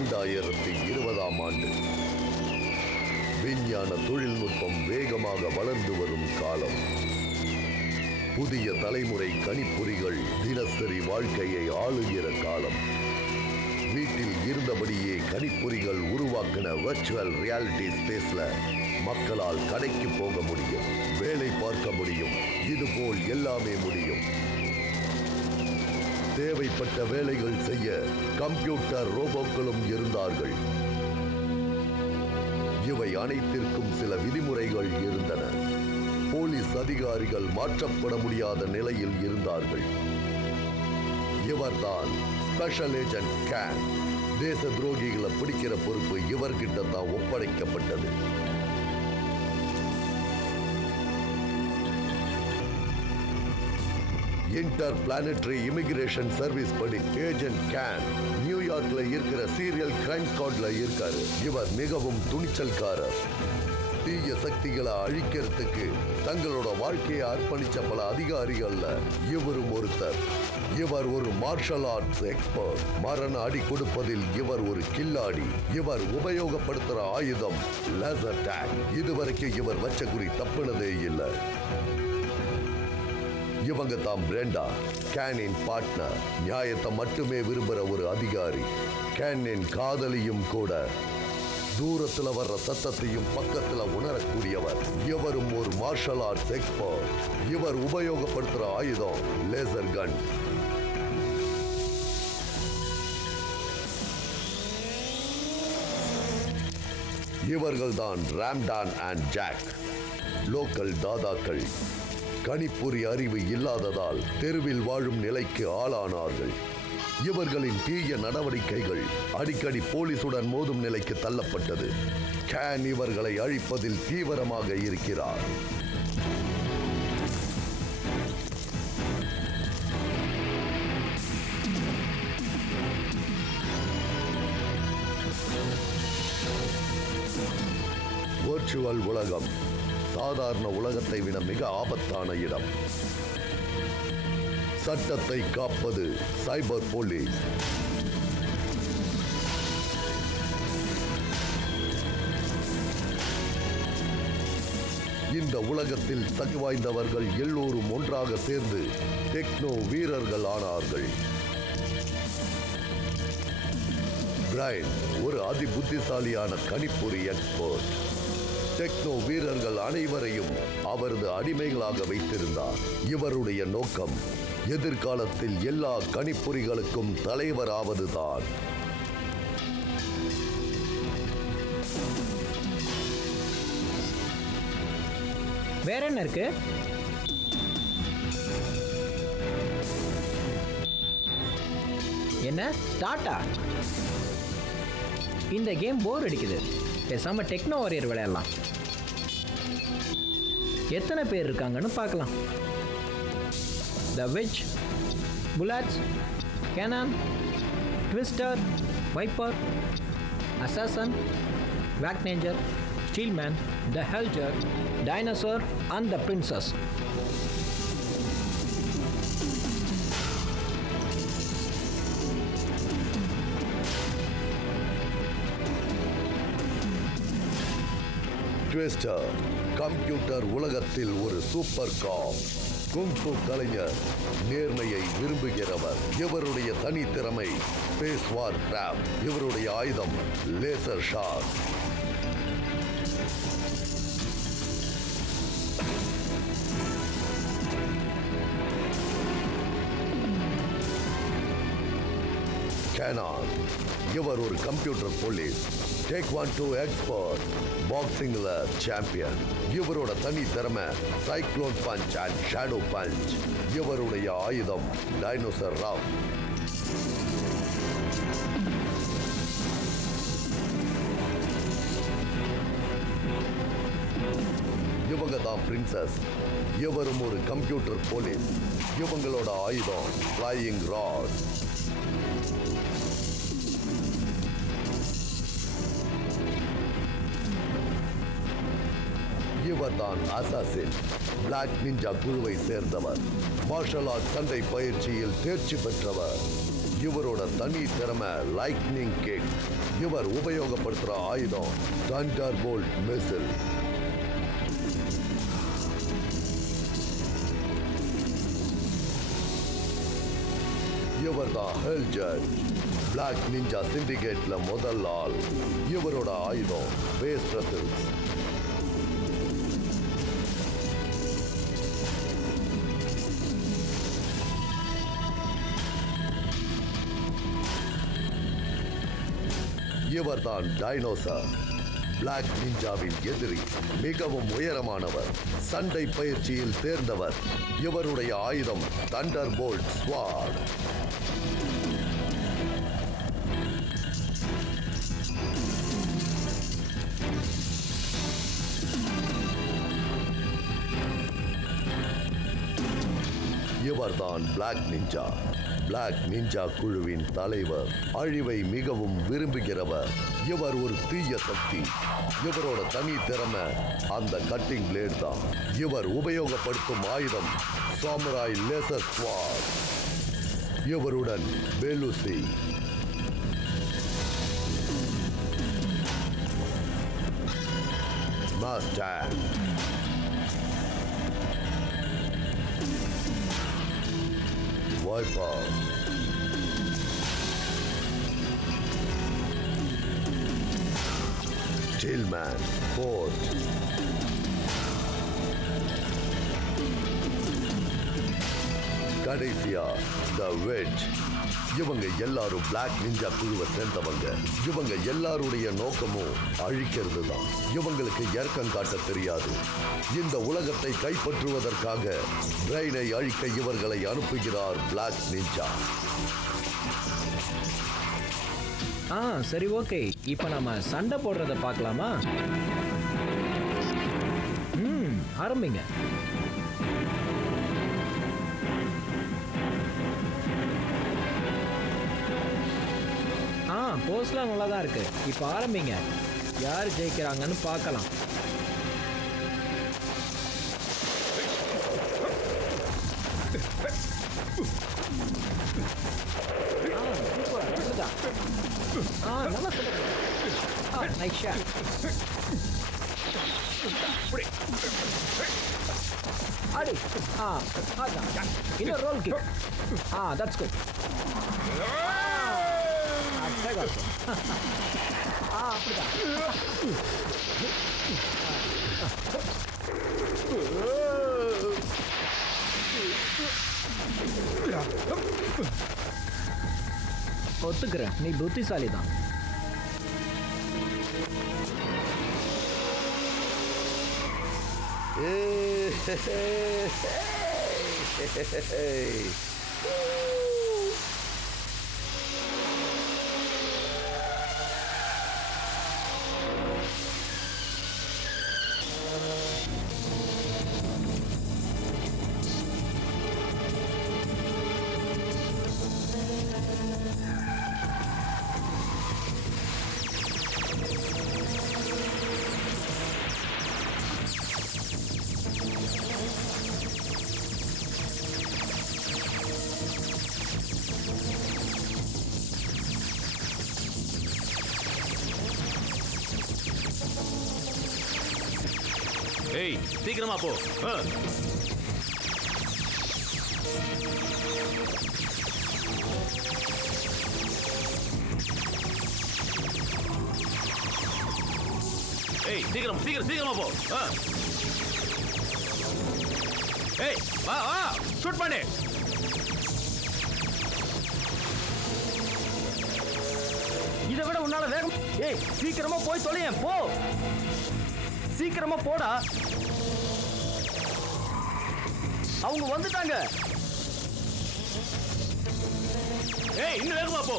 2020 ஆண்டு. விஞ்ஞான தொழில்நுட்பம் வேகமாக வளர்ந்து வரும் காலம். புதிய தலைமுறை கணிப்பொறிகள் தினசரி வாழ்க்கையை ஆளுகிற காலம். வீட்டில் இருந்தபடியே கணிப்பொறிகள் உருவாக்கின வர்ச்சுவல் ரியாலிட்டி ஸ்பேஸ்ல மக்களால் கடைக்கு போக முடியும், வேலை பார்க்க முடியும், இதுபோல் எல்லாமே முடியும். தேவைப்பட்ட வேலைகள் செய்ய கம்ப்யூட்டர் ரோபோக்களும் இருந்தார்கள். இவை அனைத்திற்கும் சில விதிமுறைகள் இருந்தன. போலீஸ் அதிகாரிகள் மாற்றப்பட முடியாத நிலையில் இருந்தார்கள். இவர்தான் ஸ்பெஷல் ஏஜென்ட் கேன். தேச துரோகிகளை பிடிக்கிற பொறுப்பு இவர்கிட்ட தான் ஒப்படைக்கப்பட்டது. இன்டர் பிளானட்டரி இமிகிரேஷன் சர்வீஸ் படி ஏஜென்ட் கேன் நியூயார்க்ல இருக்கிற சீரியல் கிரைம் ஸ்குவாட்ல இருக்காரு. இவர் மிகவும் துணிச்சல்காரர். தீய சக்திகளை அழிக்கிறதுக்கு தங்களோட வாழ்க்கையை அர்ப்பணிச்ச பல அதிகாரிகள்ல இவரும் ஒருத்தர். இவர் ஒரு மார்ஷல் ஆர்ட்ஸ் எக்ஸ்பர்ட். மரண அடி கொடுப்பதில் இவர் ஒரு கில்லாடி. இவர் உபயோகப்படுத்துற ஆயுதம் லேசர் டேக். இதுவரைக்கும் இவர் வச்ச குறி தப்புனதே இல்லை. இவங்க தான் பிரெண்டா, கேனின் பார்ட்னர். நியாயத்தை மட்டுமே விரும்புகிற ஒரு அதிகாரி. கேனின் காதலியும் கூட. தூரத்தில் வர்ற சத்தத்தையும் பக்கத்தில் உணரக்கூடியவர். இவரும் ஒரு மார்ஷல் ஆர்ட்ஸ் எக்ஸ்பர்ட். இவர் உபயோகப்படுத்துகிற ஆயுதம் லேசர் கன். இவர்கள் தான் ராம்டான் அண்ட் ஜாக், லோக்கல் தாதாக்கள். கணிப்பொறி அறிவு இல்லாததால் தெருவில் வாழும் நிலைக்கு ஆளானார்கள். இவர்களின் தீய நடவடிக்கைகள் அடிக்கடி போலீசுடன் மோதும் நிலைக்கு தள்ளப்பட்டது. கேன் இவர்களை அழிப்பதில் தீவிரமாக இருக்கிறார். வர்ச்சுவல் உலகம் சாதாரண உலகத்தை விட மிக ஆபத்தான இடம். சட்டத்தை காப்பது சைபர் போலீஸ். இந்த உலகத்தில் சக்தி வாய்ந்தவர்கள் எல்லோரும் ஒன்றாக சேர்ந்து டெக்னோ வீரர்கள் ஆனார்கள். பிரைன் ஒரு அதி புத்திசாலியான கணிப்பொறி எக்ஸ்பர்ட். டெக்னோ வீரர்கள் அனைவரையும் அவரது அடிமைகளாக வைத்திருந்தார். இவருடைய நோக்கம் எதிர்காலத்தில் எல்லா கணிப்பொறிகளுக்கும் தலைவராவதுதான். வேற என்ன இருக்கு? என்ன ஸ்டார்ட்டா? இந்த கேம் போர் அடிக்குது. பேசாம டெக்னோ வாரியர் விளையாடலாம். எத்தனை பேர் இருக்காங்கன்னு பார்க்கலாம். The witch, bullets, cannon, twister, viper, assassin, வேக்னேஞ்சர், ஸ்டீல்மேன், த ஹெல்ஜர், dinosaur and the princess. Twister computer உலகத்தில் ஒரு சூப்பர் காப். குங்ஃபு கலைஞர், நேர்மையை விரும்புகிறவர். இவருடைய தனித்திறமை ஸ்பேஸ் வார் கிராஃப்ட். இவருடைய ஆயுதம் லேசர் ஷாட். கேனான், இவர் ஒரு கம்ப்யூட்டர் போலீஸ். டேக்வாண்டோ எக்ஸ்பர்ட், பாக்ஸிங்ல சாம்பியன். இவரோட தனி திறமை cyclone punch and shadow punch. இவருடைய ஆயுதம் டைனோசர் ராவ். இவங்க தான் பிரின்சஸ். இவரும் ஒரு கம்ப்யூட்டர் போலீஸ். இவங்களோட ஆயுதம் ஃப்ளையிங் ராட். இவர் தான் அசாசின், பிளாக் நிஞ்சா குழுவை சேர்ந்தவர். மார்ஷல் ஆர்ட் சண்டை பயிற்சியில் தேர்ச்சி பெற்றவர். இவரோட தனி திறமை லைட்னிங் கிக். இவர் உபயோகப்படுத்துற ஆயுதம் தண்டர் போல்ட் மிசில். இவர் தான் ஹெல்ஜர், பிளாக் நிஞ்சா சிண்டிகேட்ல முதல் ஆள். இவரோட ஆயுதம் பேஸ் பிரசில்ஸ். இவர் தான் டைனோசர், பிளாக் நிஞ்சாவின் எதிரி. மிகவும் உயரமானவர், சண்டை பயிற்சியில் தேர்ந்தவர். இவருடைய ஆயுதம் தண்டர் போல்ட் ஸ்வார்ட். இவர்தான் பிளாக் நிஞ்சா, பிளாக் நிஞ்சா குழுவின் தலைவர். அழிவை மிகவும் விரும்புகிறவர். இவர் ஒரு தீய சக்தி. இவரோட தனி திறமை அந்த கட்டிங் பிளேட் தான். இவர் உபயோகப்படுத்தும் ஆயுதம் சாமுராய் லேசர் ஸ்வார்ட். இவருடன் பெலுசி. Master Wiper. Tillman, Fort. கடைசியா த வெட்ஜ். இவங்க எல்லாரும் பிளாக் நிஞ்சா குழுவை சேர்ந்தவங்க. இவங்க எல்லாருடைய நோக்கமும் அழிக்கிறது தான். இவங்களுக்கு இறக்கம் காட்ட தெரியாது. இந்த உலகத்தை கைப்பற்றுவதற்காக பிரெயினை அழிக்க இவர்களை அனுப்புகிறார் பிளாக் நிஞ்சா. சரி, ஓகே. இப்போ நம்ம சண்டை போடுறத பார்க்கலாமா? ஆரம்பிங்க. போஸ்ட்லாம் நல்லா தான் இருக்கு. இப்போ ஆரம்பிங்க. யார் ஜெயிக்கிறாங்கன்னு பார்க்கலாம். நல்லா சொல்லுங்க. Nice shot. அடி. அதான். இன்னொரு ரோல் கிக். That's good. அப்படிதான். ஒத்துக்கிறேன், நீ புத்திசாலி தான். ஏய், சீக்கிரமா போ. ஏய், சீக்கிரமா போ. ஏய், வா ஷூட் பண்ணு. இதை விட உன்னால வேகம். ஏய், சீக்கிரமா போய் தொலையேன். போ, சீக்கிரமா போடா. அவங்க வந்துட்டாங்க. ஏய், இன்னும் வேகமா போ.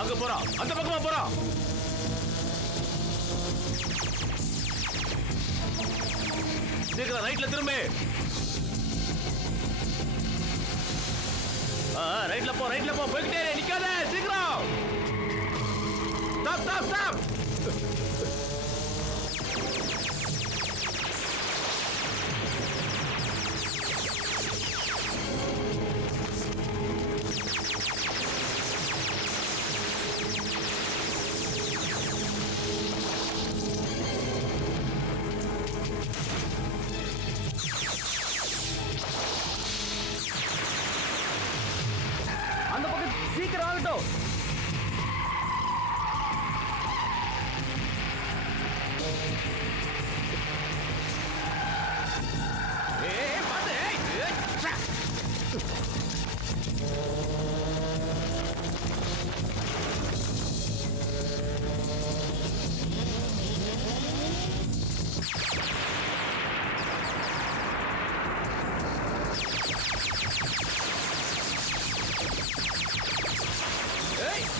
அங்க போறான், அந்த பக்கமா போறான். சீக்கிரம் ரைட்ல திரும்பு. ரைட்ல போ போய்கிட்டே இரு, நிக்காத சீக்கிரம். ஸ்டாப். அந்த பக்கம் சீக்கிரம் ஆகட்டும். ஏய் பாத்து ஏய் ச்சே. ஏய்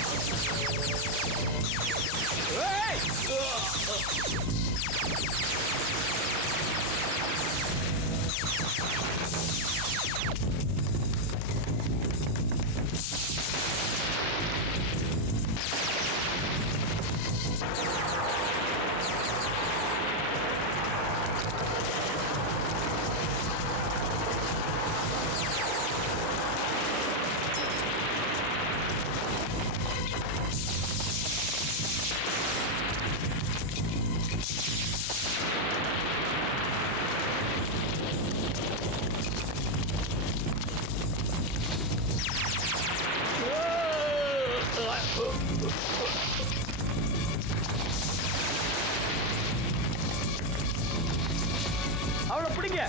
அவளை பிடிங்க.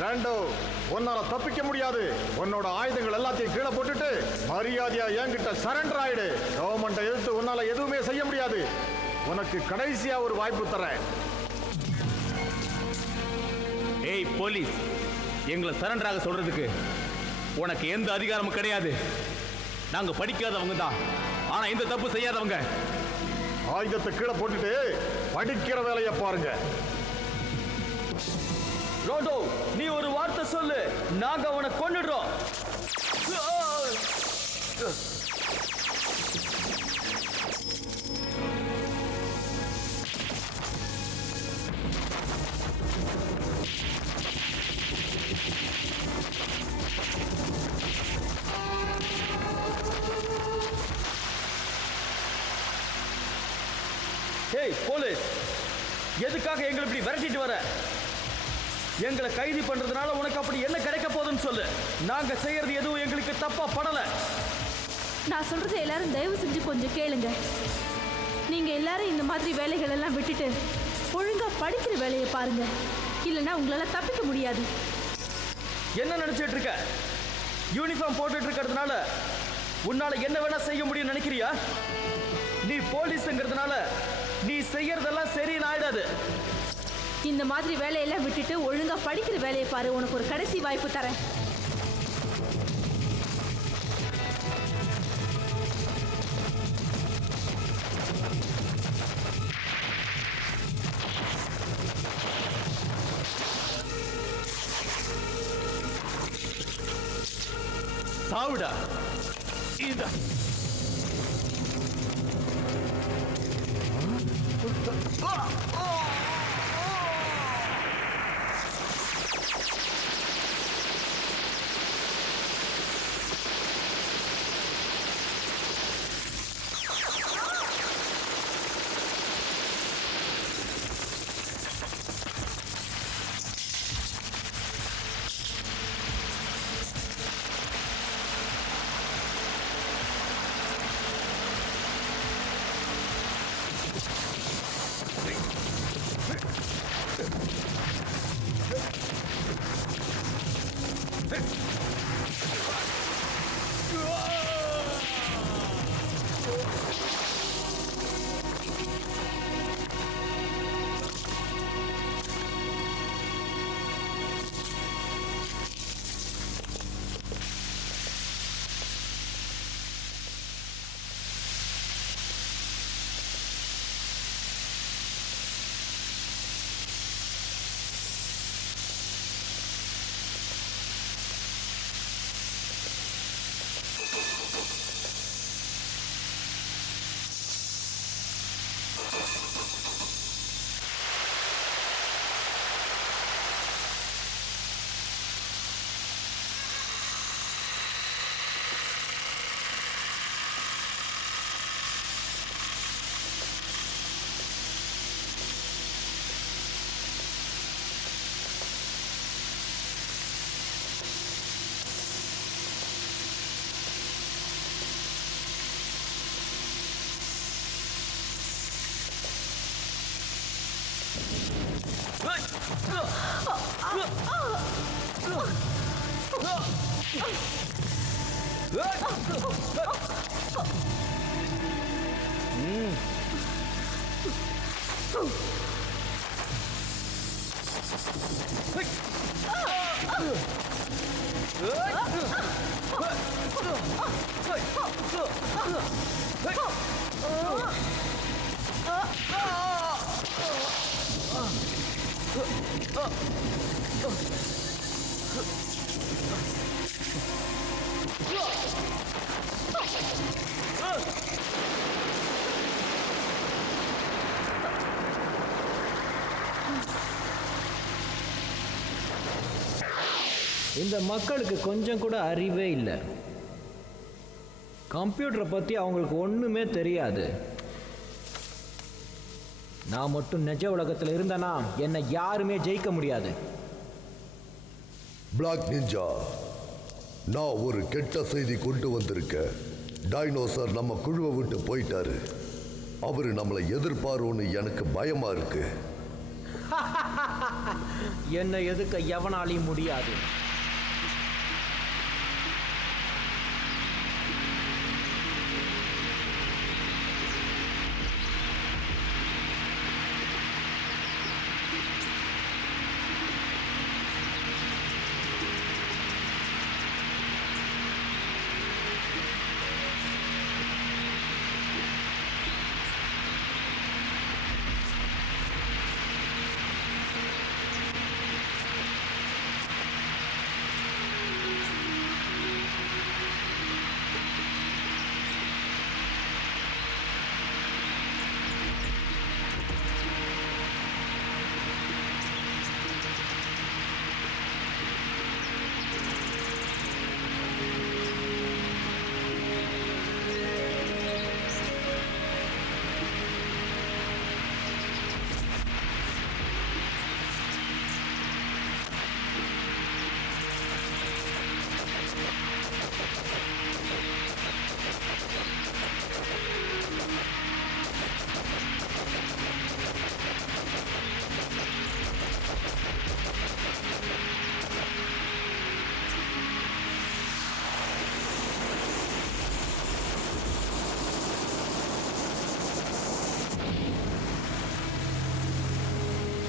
ராண்டோ, உன்னால தப்பிக்க முடியாது. உன்னோட ஆயுதங்கள் எல்லாத்தையும் கீழே போட்டுட்டு மரியாதையா என்கிட்ட சரண்டர் ஆயிடு. கவர்மெண்ட்டை எதிர்த்து உன்னால எதுவுமே செய்ய முடியாது. உனக்கு கடைசியா ஒரு வாய்ப்பு தரேன். ஏய் போலீஸ், எங்களை சரண்டராக சொல்றதுக்கு உனக்கு எந்த அதிகாரமும் கிடையாது. நாங்க படிக்காதவங்க தான், ஆனா இந்த தப்பு செய்யாதவங்க. ஆயுதத்தை கீழே போட்டுட்டு படிக்கிற வேலையை பாருங்க. ரோண்டோ, நீ ஒரு வார்த்தை சொல்லு, நாங்க அவனை கொன்னுடுறோம். ஏய் போலீஸ், எதுக்காக எங்களை இப்படி விரட்டிட்டு வர? எங்களை கைது பண்றதுனால உனக்கு அப்படி என்ன கிடைக்க போகுதுன்னு சொல்லு. நாங்க செய்யறது எதுவும் எங்களுக்கு தப்பா படல. நான் சொல்றது எல்லாரும் தயவு செஞ்சு கொஞ்சம் கேளுங்க. நீங்க எல்லாரும் இந்த மாதிரி வேலைகள் எல்லாம் விட்டுட்டு ஒழுங்கா படிக்கிற வேலையை பாருங்க, இல்லைன்னா உங்களால தப்பிக்க முடியாது. என்ன நினைச்சிட்டு இருக்க? யூனிஃபார்ம் போட்டுட்டு இருக்கிறதுனால உன்னால என்ன வேணா செய்ய முடியும் நினைக்கிறியா? நீ போலீஸ்ங்கிறதுனால நீ செய்யறதெல்லாம் சரின்னு ஆயிடாது. இந்த மாதிரி வேலையெல்லாம் விட்டுட்டு ஒழுங்கா படிக்கிற வேலையை பாரு. உனக்கு ஒரு கடைசி வாய்ப்பு தரேன். சாவுடா. இந்த இந்த மக்களுக்கு கொஞ்சம் கூட அறிவே இல்லை. கம்ப்யூட்டரை பற்றி அவங்களுக்கு ஒன்றுமே தெரியாது. நான் மட்டும் நிஜ உலகத்தில் இருந்தேனா என்னை யாருமே ஜெயிக்க முடியாது. பிளாக் நிஞ்சா, நான் ஒரு கெட்ட செய்தி கொண்டு வந்திருக்கேன். டைனோசர் நம்ம குழுவை விட்டு போயிட்டாரு. அவரு நம்மளை எதிர்பாரோன்னு எனக்கு பயமா இருக்கு. என்னை எதுக்க எவனாலையும் முடியாது.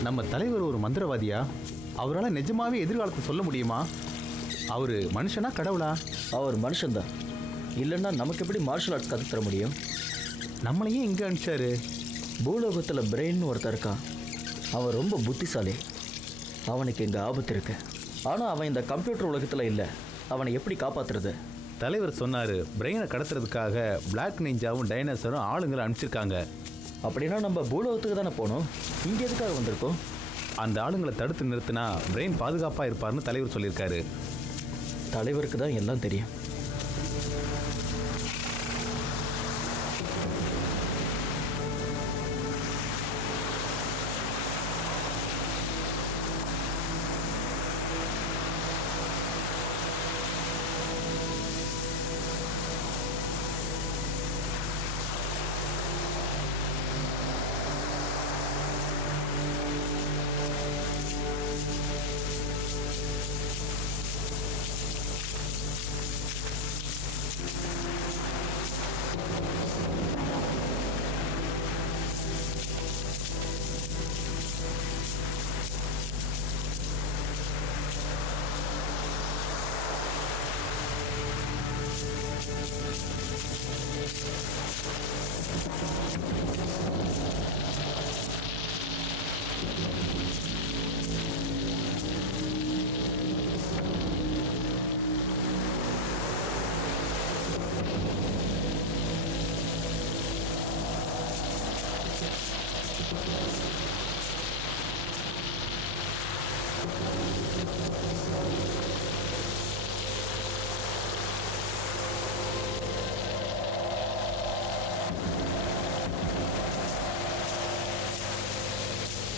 நம்ம தலைவர் ஒரு மந்திரவாதியா? அவரால் நிஜமாவே எதிர்காலத்தை சொல்ல முடியுமா? அவரு மனுஷனா கடவுளா? அவர் மனுஷன்தான். இல்லைன்னா நமக்கு எப்படி மார்ஷல் ஆர்ட்ஸ் கற்றுத்தர முடியும்? நம்மளையே இங்கே அனுப்பிச்சாரு. பூலோகத்தில் பிரெயின் ஒருத்தர் இருக்கான். அவன் ரொம்ப புத்திசாலி. அவனுக்கு இங்கே ஆபத்து இருக்கு. ஆனால் அவன் இந்த கம்ப்யூட்டர் உலகத்தில் இல்லை. அவனை எப்படி காப்பாற்றுறது? தலைவர் சொன்னார், பிரெயினை கடத்துறதுக்காக பிளாக் நிஞ்சாவும் டைனோசரும் ஆளுங்களை அனுப்பிச்சிருக்காங்க. அப்படின்னா நம்ம பூலோகத்துக்கு தானே போகணும். இங்கே எதுக்காக வந்திருக்கோம்? அந்த ஆளுங்களை தடுத்து நிறுத்தினா பிரெயின் பாதுகாப்பாக இருப்பார்னு தலைவர் சொல்லியிருக்காரு. தலைவருக்கு தான் எல்லாம் தெரியும்.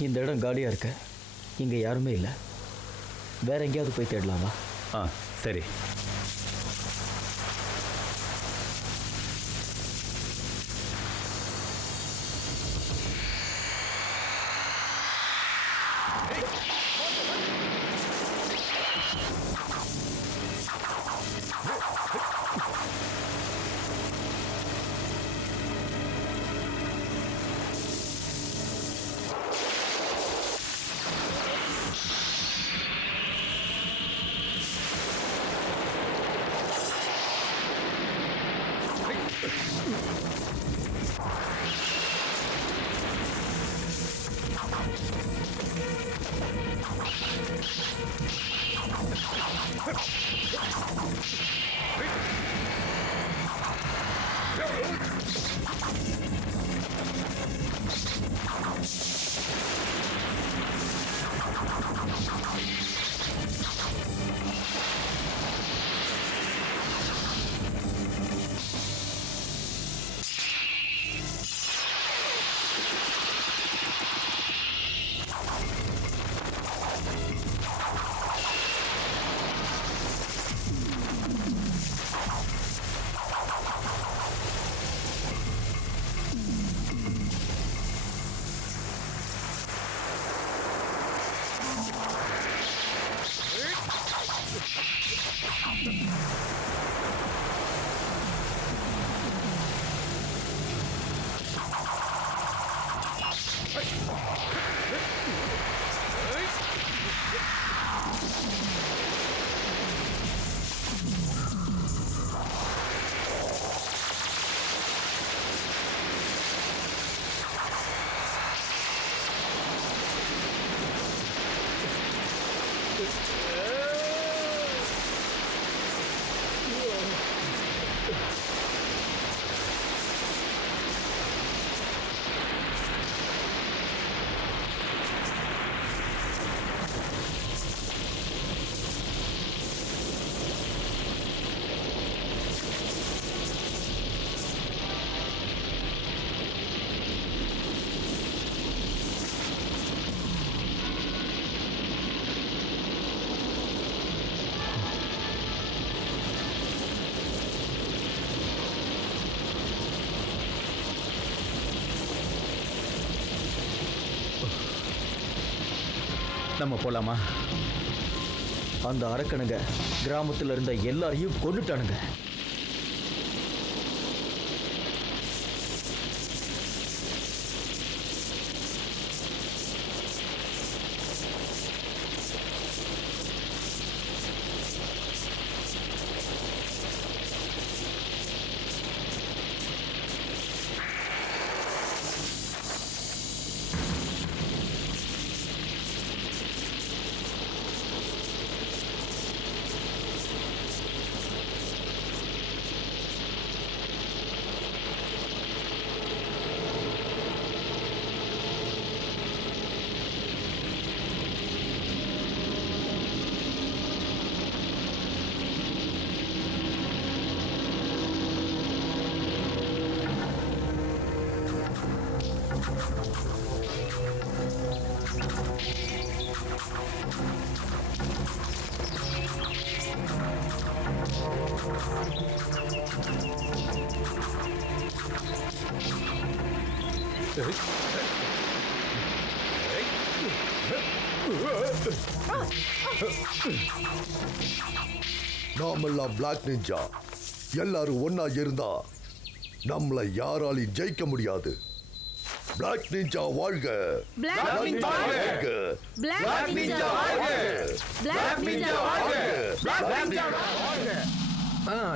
இந்த இடம் காலியாக இருக்கு. இங்கே யாருமே இல்லை. வேற எங்கேயாவது போய் தேடலாமா? ஆ சரி. நம்ம போலாமா? அந்த அரக்கனுங்க கிராமத்தில் இருந்த எல்லாரையும் கொண்டுட்டானுங்க. நாமெல்லாம் பிளாக் நிஞ்சா எல்லாரும் ஒன்னா இருந்தா நம்மளை யாராலையும் ஜெயிக்க முடியாது. பிளாக் நிஞ்சா வாழ்க! Black Ninja வாழ்க! Black Ninja வாழ்க! Black Ninja வாழ்க! Black Ninja வாழ்க!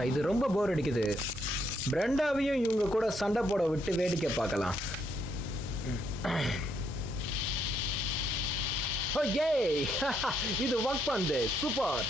இது ரொம்ப போர் அடிக்குது. பிரண்டாவையும் இவங்க கூட சண்டை போட விட்டு வேடிக்கை பார்க்கலாம். இது ஒர்க் பண்ணுது. சூப்பர்.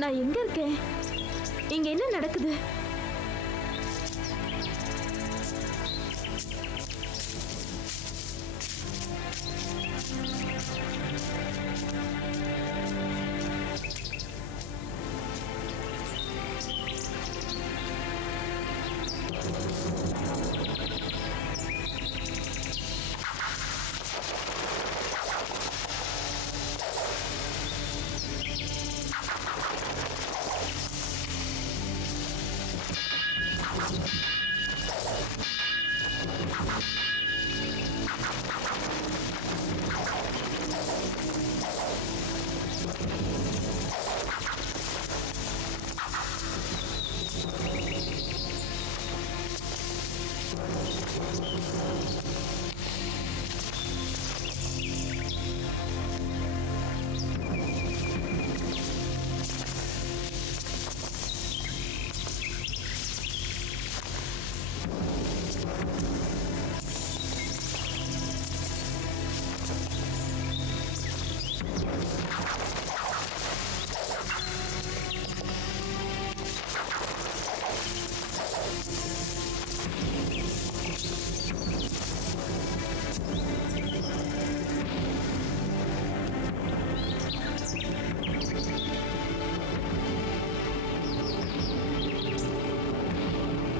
நான் எங்க இருக்கேன்? இங்க என்ன நடக்குது?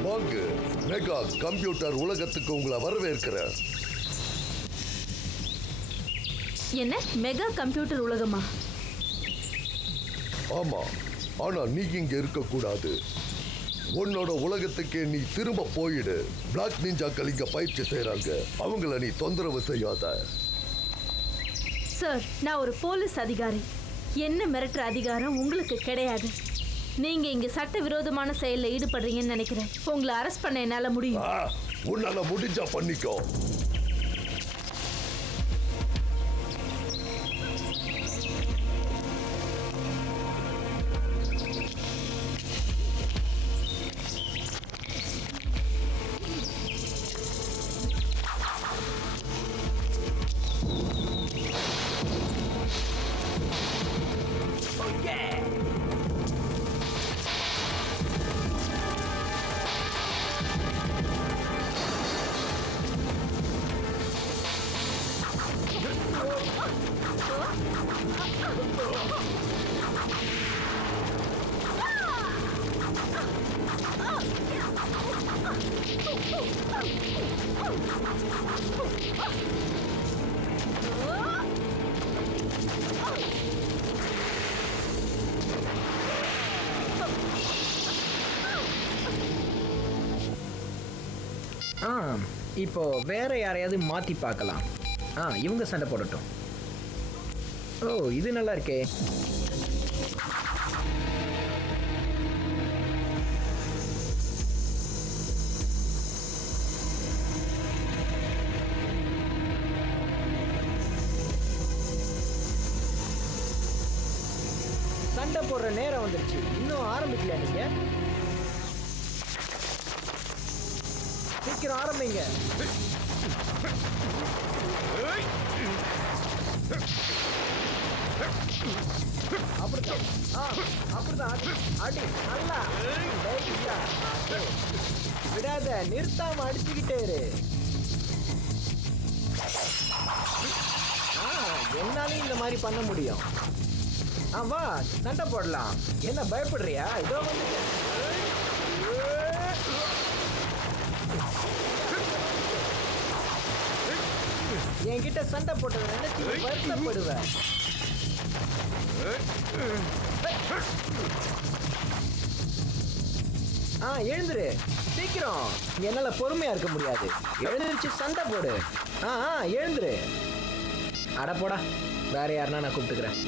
வாங்க, மெகா கம்ப்யூட்டர் உலகத்துக்கு உங்களை வரவேற்கிறேன். என்ன மெகா கம்ப்யூட்டர் உலகமா? ஆமா, ஆனா நீ இங்க இருக்க கூடாது. உன்னோட உலகத்துக்கே நீ திரும்ப போயிடு. பிளாக் நிஞ்சாக்கள் இங்க பயிற்சி செய்யறாங்க. அவங்கள நீ தொந்தரவு செய்யாத. சார், நான் ஒரு போலீஸ் அதிகாரி. என்ன மிரட்டுற அதிகாரம் உங்களுக்கு கிடையாது. நீங்க இங்க சட்டவிரோதமான செயல்ல ஈடுபடுறீங்கன்னு நினைக்கிறேன். உங்களை அரெஸ்ட் பண்ண என்னால முடியும். உன்னால முடிஞ்சா பண்ணிக்கோ. இப்போ வேற யாரையாவது மாத்தி பார்க்கலாம். இவங்க சண்டை போடட்டும். ஓ, இது நல்லா இருக்கே. சண்டை போடுற நேரம் வந்துருச்சு. இன்னும் ஆரம்பிக்கல நீங்க? சீக்கிரம் ஆரம்பிங்க. அப்படிதான். அப்படிதான். அடி நல்லா விடாத, நிறுத்தாம அடிச்சுக்கிட்டே இரு. என்னாலையும் இந்த மாதிரி பண்ண முடியும். வா, சண்டை போடலாம். என்ன பயப்படுறியா? இதோ என்கிட்ட சண்டை போட்டதை நினைச்சு வருத்தப்படுவேன். எழுந்துரு சீக்கிரம். என்னால பொறுமையா இருக்க முடியாது. எழுந்திருச்சு சண்டை போடு. எழுந்துரு. அட போடா, வேற யாருன்னா நான் கூப்பிட்டுக்கிறேன்.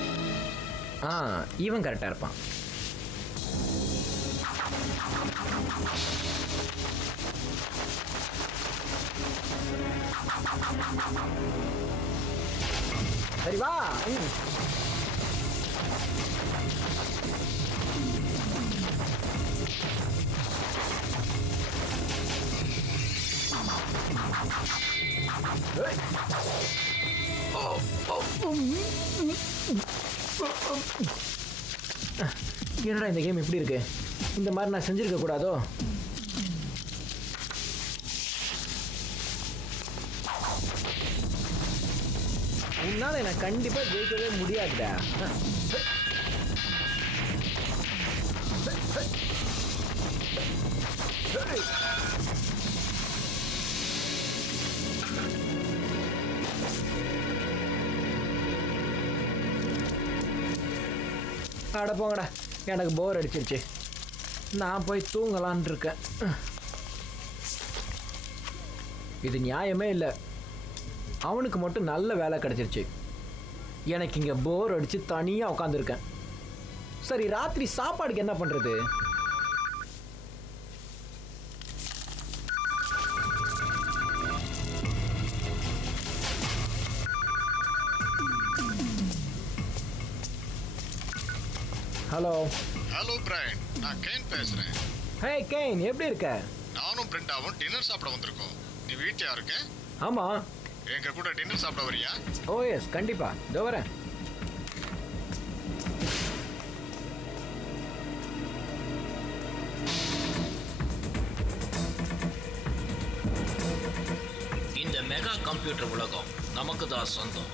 இவன் கரெக்டா இருப்பான். சரி வா. என்னடா இந்த கேம் இப்படி இருக்கு? இந்த மாதிரி நான் செஞ்சிருக்க கூடாதோ? உன்னால எனக்கு கண்டிப்பா ஜெயிக்கவே முடியாதுடா. அட போங்கடா, எனக்கு போர் அடிச்சிருச்சு. நான் போய் தூங்கலான் இருக்கேன். இது நியாயமே இல்லை. அவனுக்கு மட்டும் நல்ல வேலை கிடைச்சிருச்சு. எனக்கு இங்கே போர் அடிச்சு தனியாக உட்காந்துருக்கேன். சரி, ராத்திரி சாப்பாடுக்கு என்ன பண்ணுறது? ஹலோ. ஹலோ பிரைன், நான் கேன் பேசுறேன். ஹே கேன், எப்படி இருக்க? நானும் பிரெண்டாவும் டின்னர் சாப்பிட வந்திருக்கோம். நீ வீட்லயா இருக்க? ஆமாம். எங்க கூட டின்னர் சாப்பிட வரியா? ஓ எஸ், கண்டிப்பா. இதோ வரேன். இந்த மெகா கம்ப்யூட்டர் உலகம் நமக்கு தான் சொந்தம்.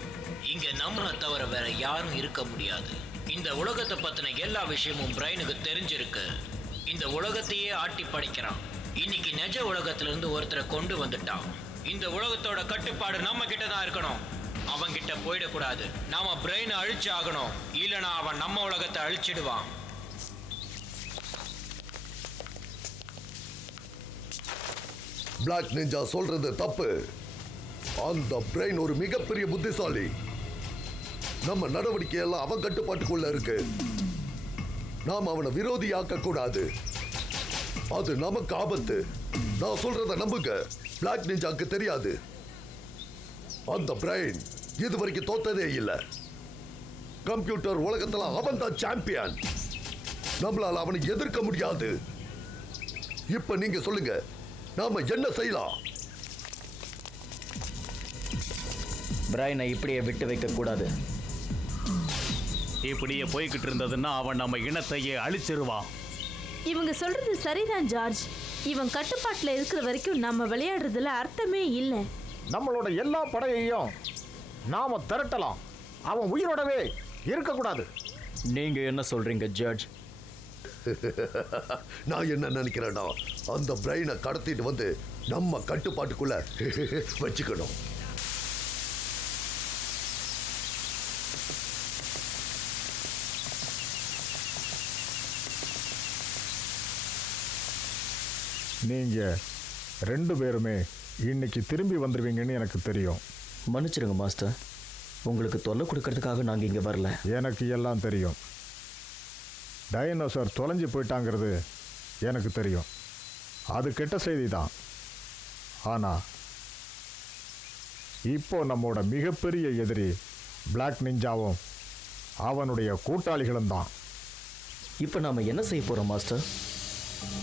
இங்க நம்மளை தவிர வேற யாரும் இருக்க முடியாது. இந்த உலகத்தை பத்தின எல்லா விஷயமும் பிரைனுக்கு தெரிஞ்சிருக்கு. இந்த உலகத்தையே ஆட்டி படைக்கிறான். இன்னைக்கு நிஜ உலகத்துல இருந்து ஒருத்தரை கொண்டு வந்துட்டான். இந்த உலகத்தோட கட்டுப்பாடு நம்ம கிட்ட தான் இருக்கணும். அவன் கிட்ட போயிடக்கூடாது. நாம பிரெயினை அழிச்சு ஆகணும், இல்லைனா அவன் நம்ம உலகத்தை அழிச்சிடுவான். பிளாக் நிஞ்சா சொல்றது தப்பு. அந்த பிரெயின் ஒரு மிகப்பெரிய புத்திசாலி. நம்ம நடவடிக்கை எல்லாம் அவன் கட்டுப்பாட்டுக்குள்ள இருக்கு. நாம் அவனை விரோதியாக்க கூடாது. அது நமக்கு ஆபத்து. நான் சொல்றத நம்புங்க. பிளாக் நிஞ்சாக்கு தெரியாது, அந்த பிரெயின் இதுவரைக்கும் தோத்ததே இல்லை. கம்ப்யூட்டர் உலகத்துல அவன் தான் சாம்பியன். நம்மளால அவனை எதிர்க்க முடியாது. இப்ப நீங்க சொல்லுங்க, நாம என்ன செய்யலாம்? பிரைனை இப்படியே விட்டு வைக்க கூடாது. இப்படியே போய்கிட்டு இருந்ததுன்னா அவன் நம்ம இனத்தையே அழிச்சிருவான். இவங்க சொல்றது சரிதான் ஜார்ஜ். இவன் கட்டுப்பாட்டுல இருக்கிற வரைக்கும் நம்ம விளையாடுறதுல அர்த்தமே இல்லை. நம்மளோட எல்லா படையையும் நாம திரட்டலாம். அவன் உயிரோடவே இருக்கக்கூடாது. நீங்க என்ன சொல்றீங்க ஜட்ஜ்? நான் என்ன நினைக்கிறேன்னா, அந்த பிரெயினை கடத்திட்டு வந்து நம்ம கட்டுப்பாட்டுக்குள்ள வச்சுக்கணும். நீங்க 2 பேருமே இன்னைக்கு திரும்பி வந்துருவீங்கன்னு எனக்கு தெரியும். மன்னிச்சிருங்க மாஸ்டர், உங்களுக்கு தொல்லை கொடுக்கறதுக்காக நாங்கள் இங்கே வரல. எனக்கு எல்லாம் தெரியும். டைனோசர் தொலைஞ்சு போயிட்டாங்கிறது எனக்கு தெரியும். அது கெட்ட செய்தி தான். ஆனால் இப்போ நம்மோட மிகப்பெரிய எதிரி பிளாக் நிஞ்சாவும் அவனுடைய கூட்டாளிகளும் தான். இப்போ நாம் என்ன செய்ய போகிறோம் மாஸ்டர்?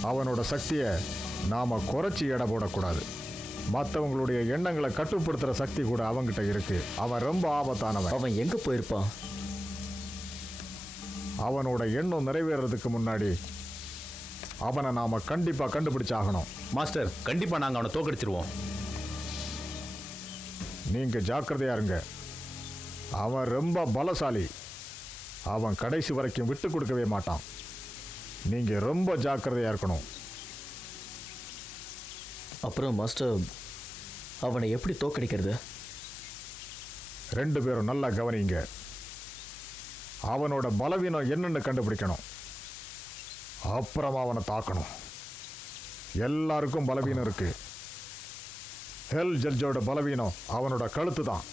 அவனோட சக்தியை நாம் குறைச்சி எடை போடக்கூடாது. மற்றவங்களுடைய எண்ணங்களை கட்டுப்படுத்துகிற சக்தி கூட அவன்கிட்ட இருக்கு. அவன் ரொம்ப ஆபத்தானவன். அவன் எங்கே போயிருப்பான்? அவனோட எண்ணம் நிறைவேறதுக்கு முன்னாடி அவனை நாம கண்டிப்பா கண்டுபிடிச்சாகணும். மாஸ்டர், கண்டிப்பா நாங்க அவனை தோக்கடிச்சிருவோம். நீங்க ஜாக்கிரதையா இருங்க. அவன் ரொம்ப பலசாலி. அவன் கடைசி வரைக்கும் விட்டு கொடுக்கவே மாட்டான். நீங்க ரொம்ப ஜாக்கிரதையா இருக்கணும். அப்புறம் மாஸ்டர், அவனை எப்படி தோக்கடிக்கிறது? 2 பேரும் நல்லா கவனிங்க. அவனோட பலவீனம் என்னன்னு கண்டுபிடிக்கணும். அப்புறமா அவனை தாக்கணும். எல்லாருக்கும் பலவீனம் இருக்கு. ஹெல் ஜட்ஜோட பலவீனம் அவனோட கழுத்து தான்.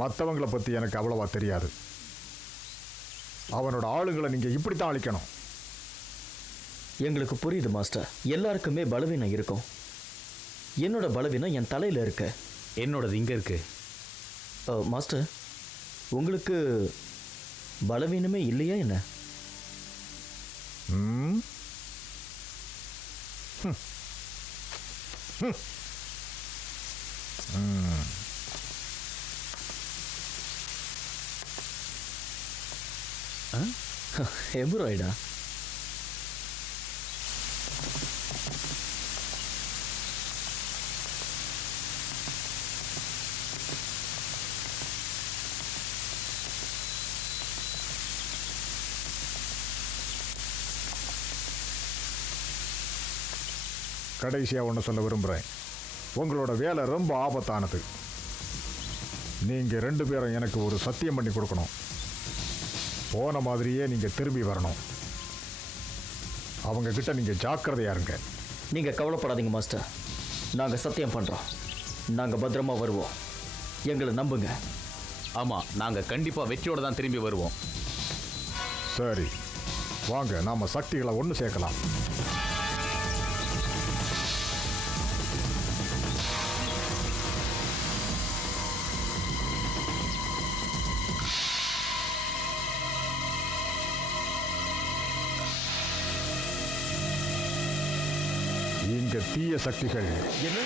மற்றவங்களை பற்றி எனக்கு அவ்வளவா தெரியாது. அவனோட ஆளுங்களை நீங்க இப்படித்தான் அழிக்கணும். எங்களுக்கு புரியுது மாஸ்டர். எல்லாருக்குமே பலவீனம் இருக்கும். என்னோட பலவீனம் என் தலையில் இருக்கு. என்னோடது இங்க இருக்கு. மாஸ்டர், உங்களுக்கு பலவீனமே இல்லையா என்ன? ஹெமராய்டா? கடைசியாக ஒன்று சொல்ல விரும்புகிறேன். உங்களோட வேலை ரொம்ப ஆபத்தானது. நீங்கள் 2 பேரும் எனக்கு ஒரு சத்தியம் பண்ணி கொடுக்கணும். போன மாதிரியே நீங்கள் திரும்பி வரணும். அவங்க கிட்ட நீங்கள் ஜாக்கிரதையா இருங்க. நீங்கள் கவலைப்படாதீங்க மாஸ்டர். நாங்கள் சத்தியம் பண்ணுறோம். நாங்கள் பத்திரமா வருவோம். எங்களை நம்புங்க. ஆமாம், நாங்கள் கண்டிப்பாக வெற்றியோடு தான் திரும்பி வருவோம். சரி, வாங்க நாம் சக்திகளை ஒன்று சேர்க்கலாம். இங்க தீய சக்திகள் என்ன?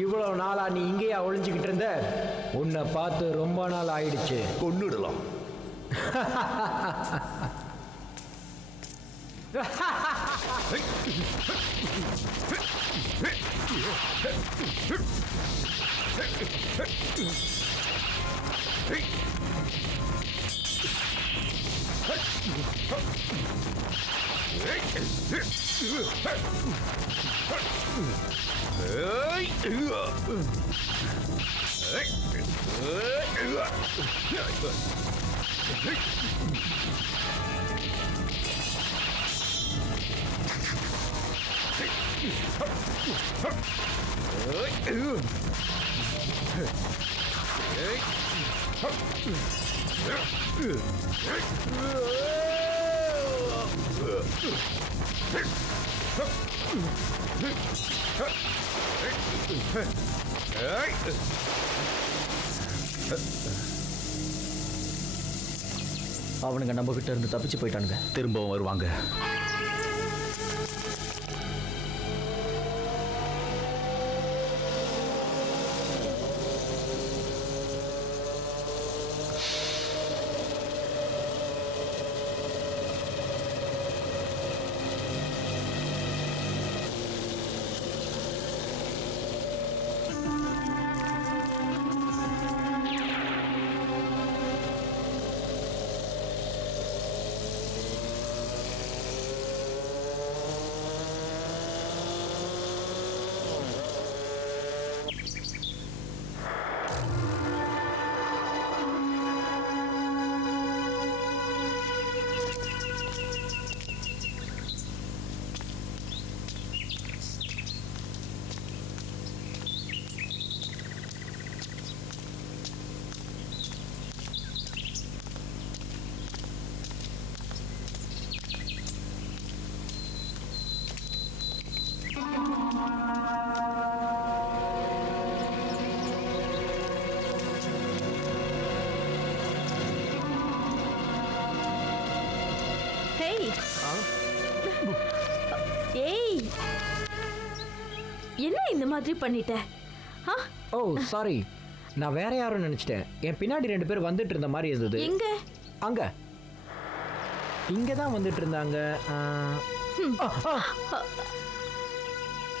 இவ்வளவு நாளா நீ இங்கேயா ஒளிஞ்சுக்கிட்டு இருந்த? உன்னை பார்த்து ரொம்ப நாள் ஆயிடுச்சு. கொன்னுடலாம். அவனுங்க நம்ம கிட்ட இருந்து தப்பிச்சு போயிட்டானுங்க. திரும்பவும் வருவாங்க. ஏய் ஏய் என்ன இந்த மாதிரி பண்ணிட்ட? ஆ? ஓ சாரி, நான் வேற யாரும் நினைச்சிட்டேன். என் பின்னாடி 2 பேர் வந்துட்டு இருந்த மாதிரி இருந்தது. எங்க? அங்க இங்க தான் வந்துட்டு இருந்தாங்க.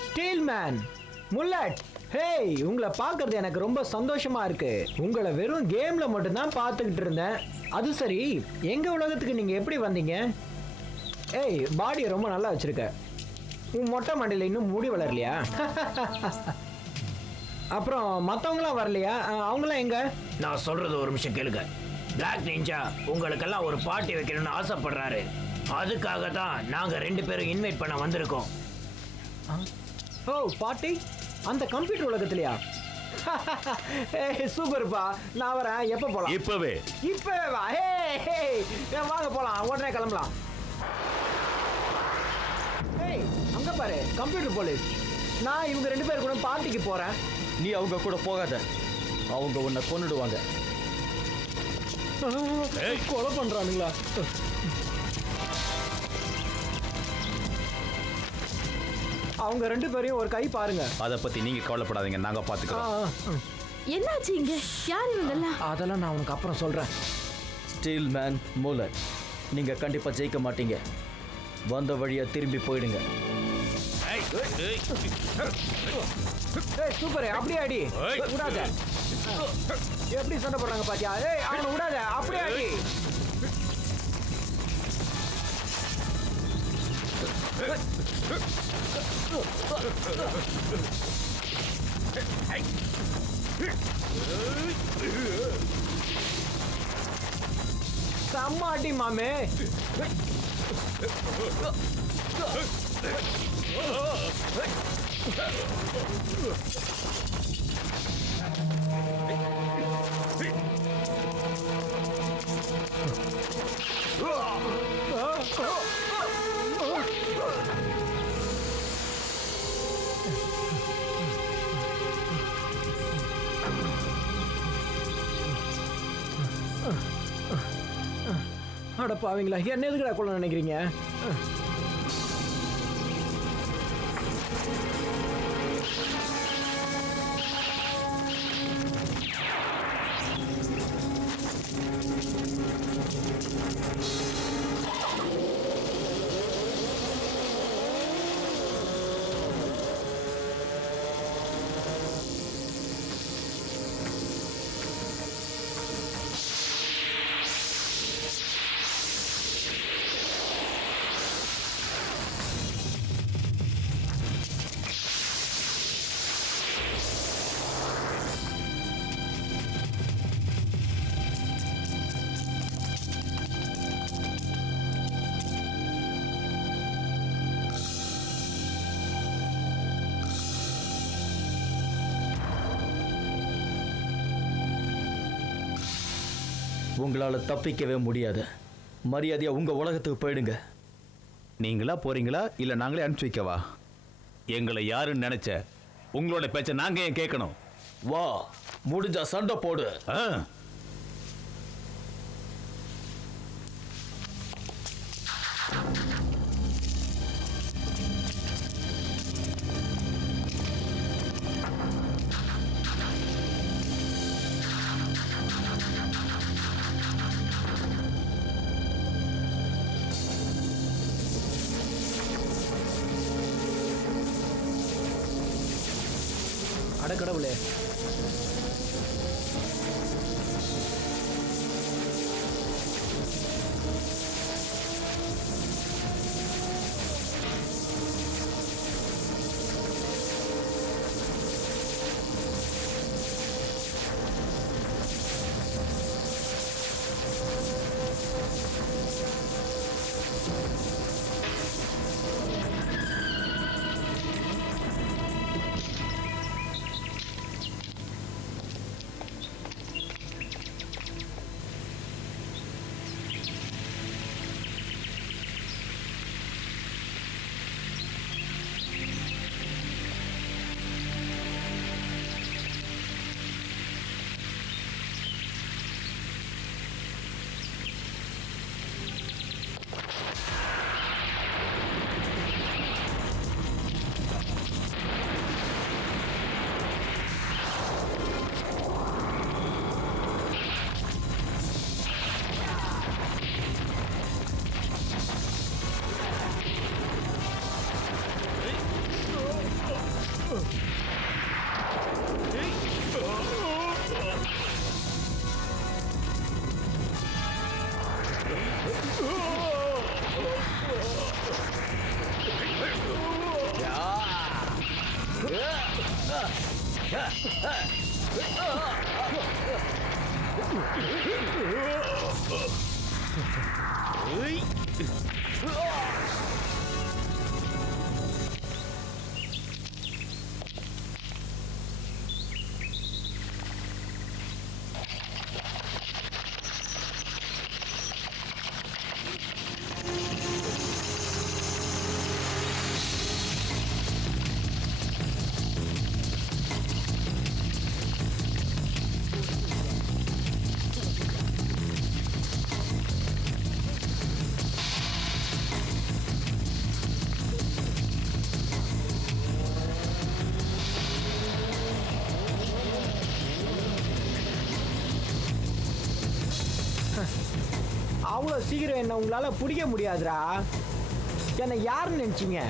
ஸ்டீல் மேன், முல்லட், ஹேய், உங்களை பார்க்கறது எனக்கு ரொம்ப சந்தோஷமா இருக்கு. உங்களை வெறும் கேம்ல மட்டும்தான் பார்த்துக்கிட்டு இருந்தேன். அது சரி, எங்க உலகத்துக்கு நீங்க எப்படி வந்தீங்க? ஏய், பாடியை ரொம்ப நல்லா வச்சிருக்க. உன் மொட்டை மண்டையில் இன்னும் முடி வளரலையா? அப்புறம் மற்றவங்களாம் வரலையா? அவங்களாம் எங்க? நான் சொல்றது ஒரு நிமிஷம் கேளுங்க. பிளாக் நிஞ்சா உங்களுக்கெல்லாம் ஒரு பார்ட்டி வைக்கணும்னு ஆசைப்படுறாரு. அதுக்காக தான் நாங்க 2 பேரும் இன்வைட் பண்ண வந்திருக்கோம். ஓ, பார்ட்டி அந்த கம்ப்யூட்டர் உலகத்திலையா? சூப்பர்ப்பா, நான் வரேன். எப்போ போலாம்? இப்பவே வா. ஹே, வாங்க போலாம், உடனே கிளம்பலாம். ஏய், அங்க பாரு, கம்ப்யூட்டர் போலீஸ். நான் இவங்க 2 பேர் கூட பார்ட்டிக்கு போறேன். நீ அவங்க கூட போகாத, அவங்க உன்னை கொன்னுடுவாங்க. கொலை பண்றானுங்களா? அவங்க 2 பேரையும் ஒரு கை பாருங்க. அதை பத்தி நீங்க கவலைப்படாதீங்க, நாங்க பாத்துக்கிறோம். என்னாச்சு இங்க? யார் இவங்கெல்லாம்? அதெல்லாம் நான் உனக்கு அப்புறம் சொல்றேன். ஸ்டீல் மேன், முல்லட், நீங்க கண்டிப்பா ஜெயிக்க மாட்டீங்க. வந்த வழியா திரும்பி போயிடுங்க. ஏய், சூப்பர், அப்படியே அடி. விடாத. எப்படி சண்டை போடுறாங்க பாத்தியா? ஏய், அவனை விடாத, அப்படியே அடி. செம்ம அடி மாமே. அடப்பாவீங்களா, என்ன எதுக்குடா கொள்ள நினைக்கிறீங்க? உங்களால தப்பிக்கவே முடியாது. மரியாதையா உங்க உலகத்துக்கு போயிடுங்க. நீங்களா போறீங்களா இல்ல நாங்களே அனுப்பிச்சு வைக்கவா? எங்களை யாருன்னு நினைச்ச? உங்களோட பேச்ச நாங்க ஏன் கேட்கணும்? வா, முடிஞ்சா சண்டை போடு. கடவுளே, அவ்வளோ சீக்கிரம் என்ன உங்களால பிடிக்க முடியாதுடா. என்ன யாருன்னு நினைச்சீங்க?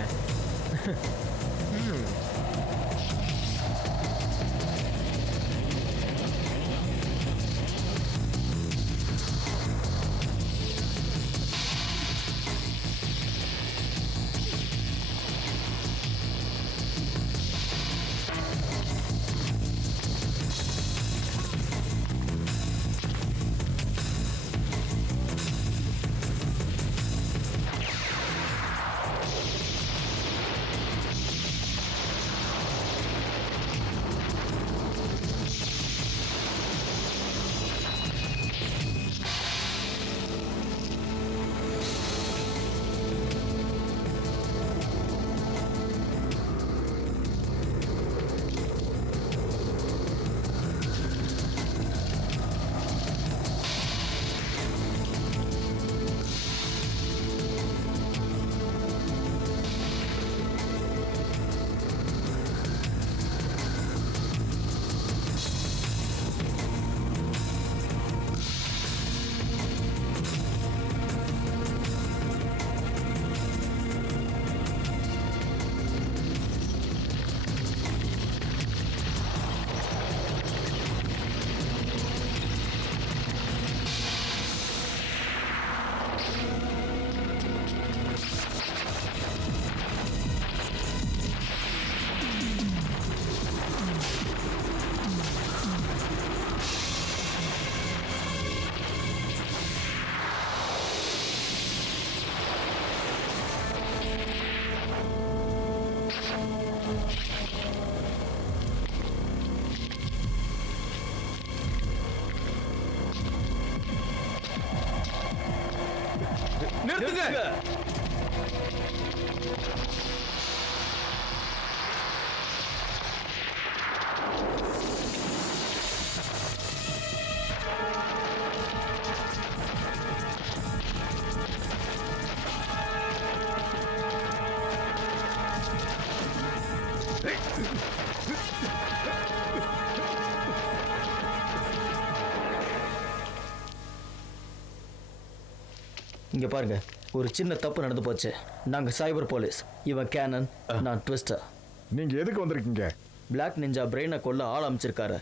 நிறுத்துங்க. இங்க பாருங்க, ஒரு சின்ன தப்பு நடந்து போச்சு. நாங்க சைபர் போலீஸ். இவன் கேனன், நான் ட்விஸ்டர். நீங்க எதுக்கு வந்திருக்கீங்க? பிளாக் நிஞ்சா பிரெயினை கொல்ல ஆள் அமைச்சிருக்காரு.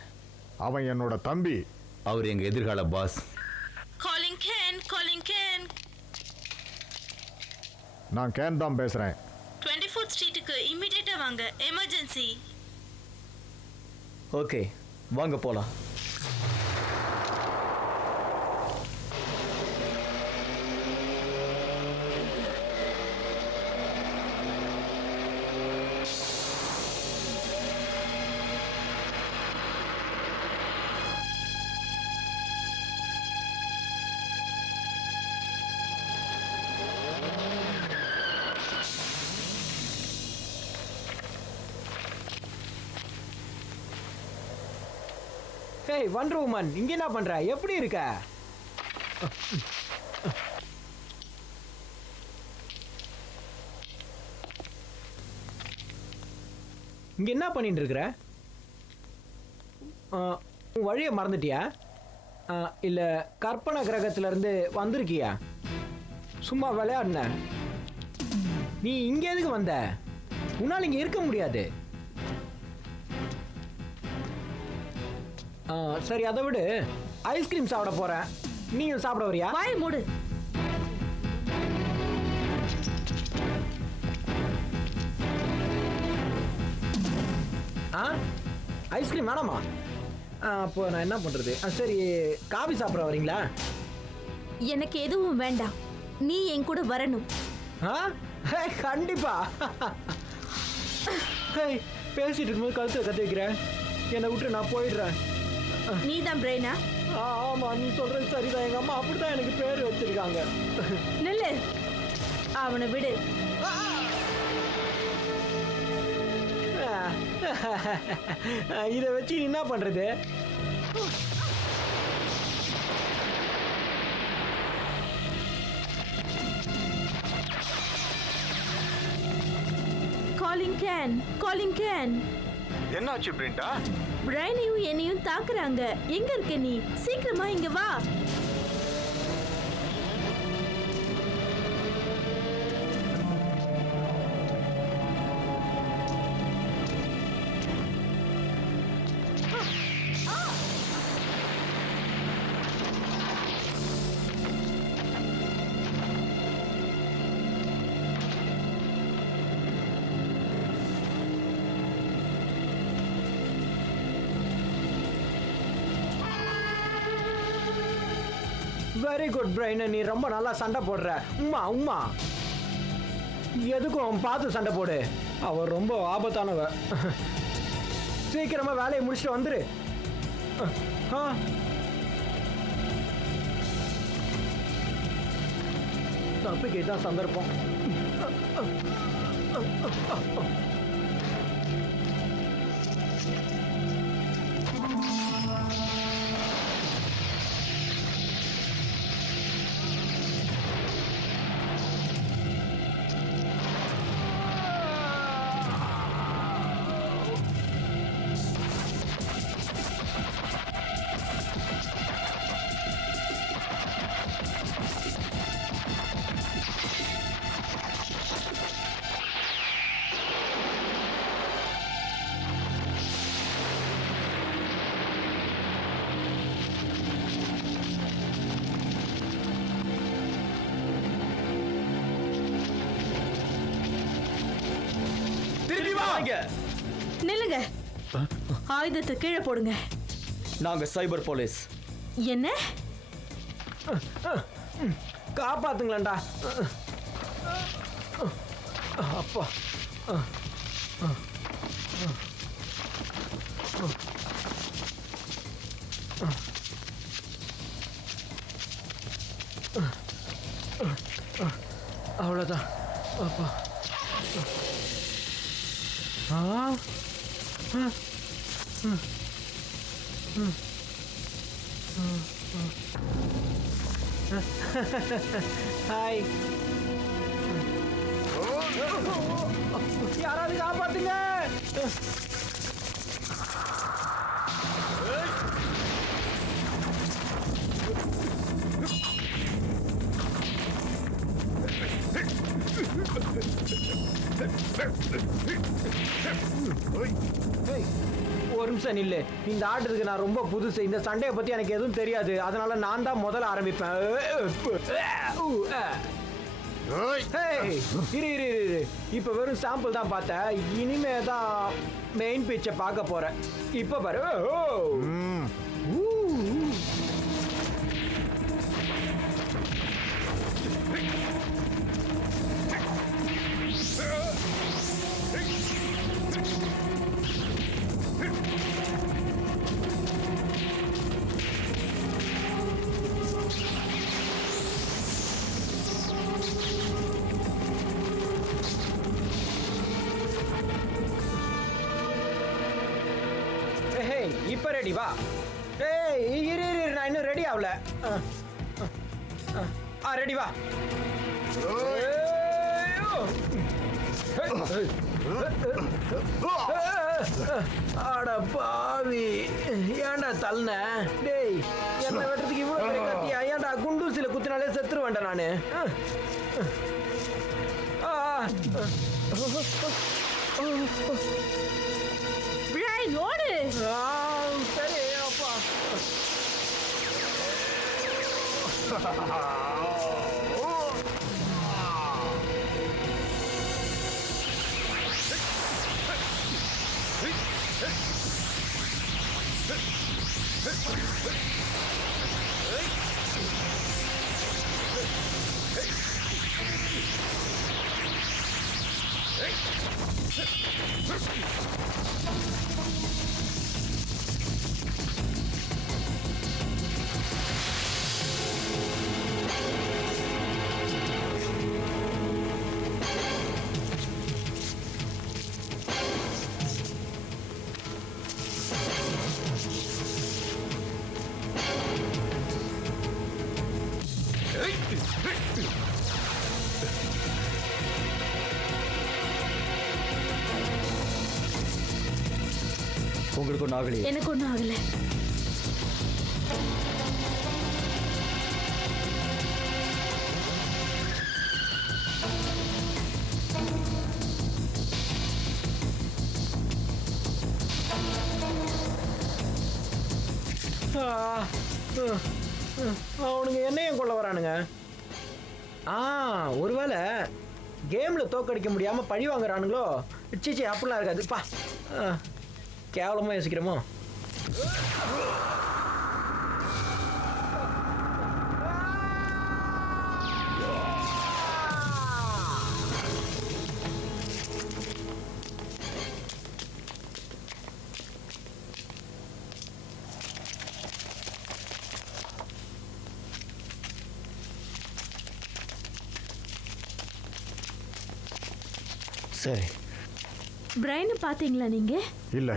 அவன் என்னோட தம்பி. அவர் எங்க எதிர்கால பாஸ். Calling can. நான் கேன் தான் பேசுறேன். 24th ஸ்ட்ரீட்டுக்கு இமிடியேட்டா வாங்க, எமர்ஜென்சி. ஓகே, வாங்க போலாம். ஹேய் வண்டர் உமன், இங்க என்ன பண்ற? எப்படி இருக்க? இங்க என்ன பண்ணிட்டு இருக்கிற? உன் வழியை மறந்துட்டியா? இல்ல கற்பனை கிரகத்துல இருந்து வந்திருக்கியா? சும்மா விளையாடுன. நீ இங்க எதுக்கு வந்த? உன்னால இங்க இருக்க முடியாது. சரி, அதை விடு. ஐஸ்கிரீம் சாப்பிட போறேன். நீங்க சாப்பிட வரியா? வாய் மூடு. ஐஸ்கிரீம் வேணாமா? அப்போ நான் என்ன பண்றது? சரி, காபி சாப்பிட வரீங்களா? எனக்கு எதுவும் வேண்டாம், நீ என் கூட வரணும். கண்டிப்பா. பேசிட்டு இருக்கும்போது கழுத்தை கத்தி வைக்கிறேன், என்னை விட்டு நான் போயிடுறேன். நீ தான் பிரெயினா? ஆமா, நீ சொல்றது சரிதான். எங்க அம்மா அப்படிதான் எனக்கு பேர் வச்சிருக்காங்க. நில்லு, அவனை விடு. இதை வச்சு நீ என்ன பண்றது? Calling can. என்னாச்சு பிரிண்டா? பிரைனையும் என்னையும் தாக்குறாங்க. எங்க இருக்க நீ? சீக்கிரமா இங்க வா. வெரி குட் பிரைன், நீ ரொம்ப நல்லா சண்டை போடுற. உம்மா உம்மா, எதுக்கும் பார்த்து சண்டை போடு. அவ ரொம்ப ஆபத்தானவ. சீக்கிரமா வேலையை முடிச்சுட்டு வந்துரு. தப்பிக்கை தான் சந்தர்ப்பம். நில்லுங்க, ஆயுதத்தை கீழே போடுங்க. நாங்க சைபர் போலீஸ். என்ன? காப்பாத்துங்களேன்டா. அப்பா, அவ்வளோதான். அப்பா, ஹாய். யாராவது காப்பாத்துங்க. ஒரு நிமிஷம் நில்லு. இந்த ஆட்டத்துக்கு நான் ரொம்ப புதுசு. இந்த சண்டையை பத்தி எனக்கு எதுவும் தெரியாது. அதனால நான் தான் முதல்ல ஆரம்பிப்பேன். இரு இரு இரு, இப்ப வெறும் சாம்பிள் தான் பார்த்தேன். இனிமே தான் மெயின் பிச்சை பார்க்க போறேன். இப்ப பாரு. இப்ப ரெடி வா. ஏய் இரு இரு, நான் இன்னும் ரெடி ஆகல. ரெடி வா. அட பாவி, ஏன்டா தள்ளின? டேய், என்ன வெட்டுறதுக்கு இவ்வளவு கத்தியா? ஏன்டா குண்டூசில குத்தினாலே செத்துரு வேண்டாம் நானு. ஓடு. சரி அப்பா. உங்களுக்கு ஒன்றும் ஆகலையே? எனக்கு ஒன்றும் ஆகல. அவனுங்க என்னையும் கொள்ள வரானுங்க. ஒருவேளை கேம்ல தோக்கடிக்க முடியாம பழி வாங்குறானுங்களோ? சீச்சி, அப்படிலாம் இருக்காதுப்பா. கேவலமா யோசிக்கிறோமோ? சரி. பிரைனை பாத்தீங்களா நீங்க? இல்ல.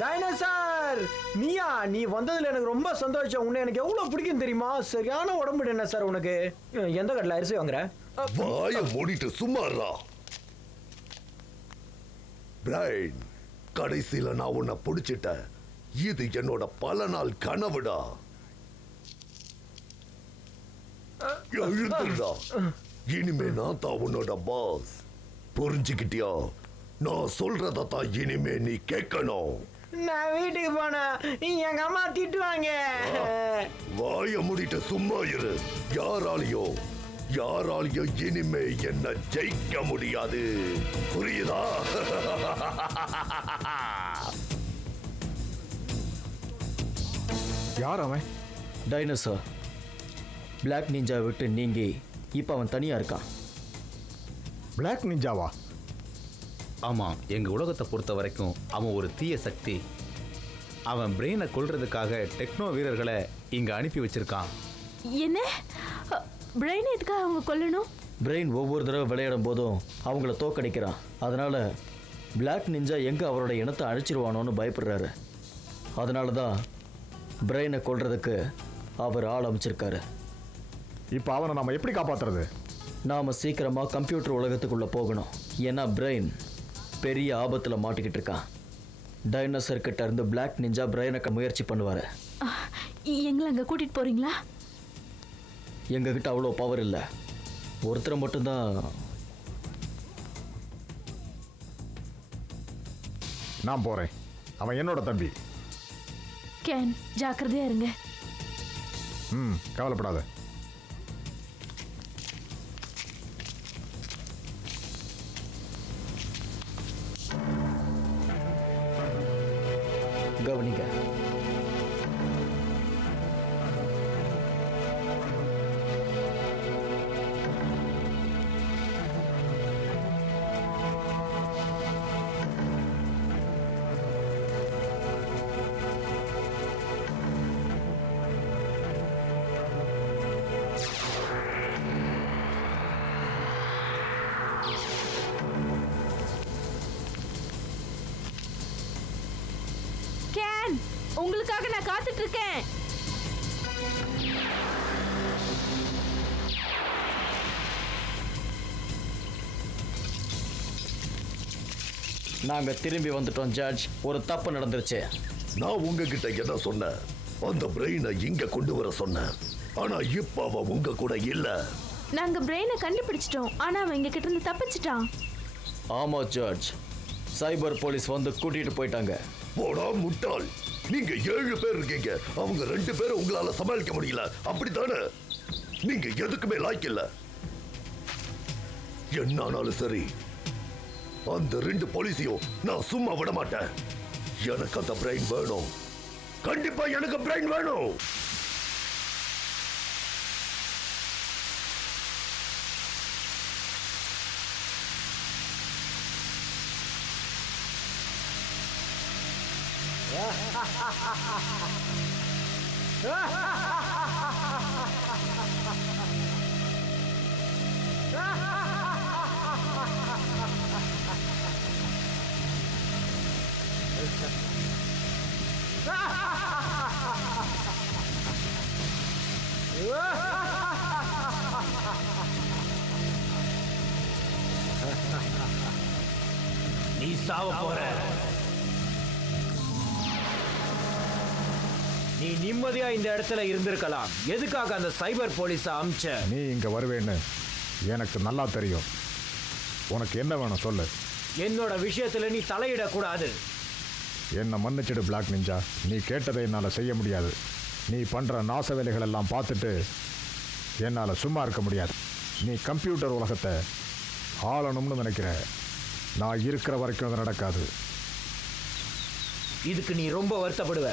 டைனோசார், நீயா? நீ வந்ததுல எனக்கு ரொம்ப சந்தோஷம். உன்னை எனக்கு எவ்வளவு பிடிக்கும் தெரியுமா? சரியான உடம்பு என்ன சார் உனக்கு. எந்த கடையில் அரிசி வாங்குற? வாய மூடிட்டு சும்மாறா. பிரைன், கடைசியில நான் உன்னை பிடிச்சிட்டேன். இது என்னோட பல நாள் கனவுடா. எழுந்துடா. இனிமே நான் தான் உன்னோட பாஸ். புரிஞ்சுக்கிட்டியா? நான் சொல்றதான் இனிமே நீ கேட்கணும். நான் வீட்டுக்கு போனா எங்க அம்மா திட்டுவாங்க. வாய மூடிட்டு சும்மா இரு. யாராலையும் இனிமே என்ன ஜெயிக்க முடியாது. புரியுதா? யார் அவன்? டைனோசார். பிளாக் நிஞ்சா விட்டு நீங்கி இப்போ அவன் தனியாக இருக்கான். பிளாக் நிஞ்சாவா? ஆமாம், எங்கள் உலகத்தை பொறுத்த வரைக்கும் அவன் ஒரு தீய சக்தி. அவன் பிரெயினை கொல்றதுக்காக டெக்னோ வீரர்களை இங்கே அனுப்பி வச்சிருக்கான். என்ன? பிரெயின் எதுக்காக அவங்க கொல்லணும்? பிரெயின் ஒவ்வொரு தடவை விளையாடும் போதும் அவங்கள தோக்கடிக்கிறான். அதனால பிளாக் நிஞ்சா எங்கே அவரோட இனத்தை அழிச்சிருவானோன்னு பயப்படுறாரு. அதனால தான் பிரெயினை கொல்றதுக்கு அவர் ஆள் அமைச்சிருக்காரு. இப்போ அவனை நாம எப்படி காப்பாத்துறது? நாம் சீக்கிரமாக கம்ப்யூட்டர் உலகத்துக்குள்ளே போகணும். ஏன்னா பிரெயின் பெரிய ஆபத்தில் மாட்டிக்கிட்டு இருக்கான். டைனோசர் கிட்ட இருந்து பிளாக் நிஞ்சா பிரெயினை முயற்சி பண்ணுவார். எங்களை அங்கே கூட்டிகிட்டு போகிறீங்களா? எங்ககிட்ட அவ்வளோ பவர் இல்லை. ஒருத்தரை மட்டும்தான். நான் போறேன். அவன் என்னோட தம்பி. கேன், ஜாக்கிரதையா இருங்க. கவலைப்படாத. கவனிங்க. கேன், உங்களுக்காக நான் காத்துட்டு இருக்கேன். நாங்கள் திரும்பி வந்துட்டோம் ஜட்ஜ். ஒரு தப்பு நடந்துருச்சு. நான் உங்ககிட்ட என்ன சொன்னேன்? அந்த பிரெயினை இங்க கொண்டு வர சொன்னேன். ஆனா இப்ப அவன் உங்க கூட இல்ல. நாங்க பிரெயினை கண்டுபிடிச்சிட்டோம். ஆனா அவன் எங்க கிட்ட இருந்து தப்பிச்சிட்டான். ஆமா ஜட்ஜ், சைபர் போலீஸ் வந்து கூட்டிட்டு போயிட்டாங்க. போடா முட்டாள். நீங்க 7 பேர் இருக்கீங்க. அவங்க 2 பேரும் உங்களால சமாளிக்க முடியல. அப்படித்தானே? நீங்க எதுக்குமே லாய்க்கு இல்ல. என்னானாலும் சரி, அந்த 2 போலீஸையும் நான் சும்மா விட மாட்டேன். எனக்கு அந்த பிரெயின் வேணும். கண்டிப்பா எனக்கு பிரெயின் வேணும். நீ சாவ போற. நீ நிம்மதியா இந்த இடத்துல இருந்திருக்கலாம். எதுக்காக அந்த சைபர் போலீஸை அமிச்ச? நீ இங்க வருவேன்னு எனக்கு நல்லா தெரியும். உனக்கு என்ன வேணும் சொல்லு. என்னோட விஷயத்துல நீ தலையிடக்கூடாது. என்னை மன்னிச்சிடு பிளாக் நிஞ்சா. நீ கேட்டதை என்னால் செய்ய முடியாது. நீ பண்ணுற நாச வேலைகள் எல்லாம் பார்த்துட்டு என்னால் சும்மா இருக்க முடியாது. நீ கம்ப்யூட்டர் உலகத்தை ஆளணும்னு நினைக்கிற. நான் இருக்கிற வரைக்கும் அது நடக்காது. இதுக்கு நீ ரொம்ப வருத்தப்படுவ.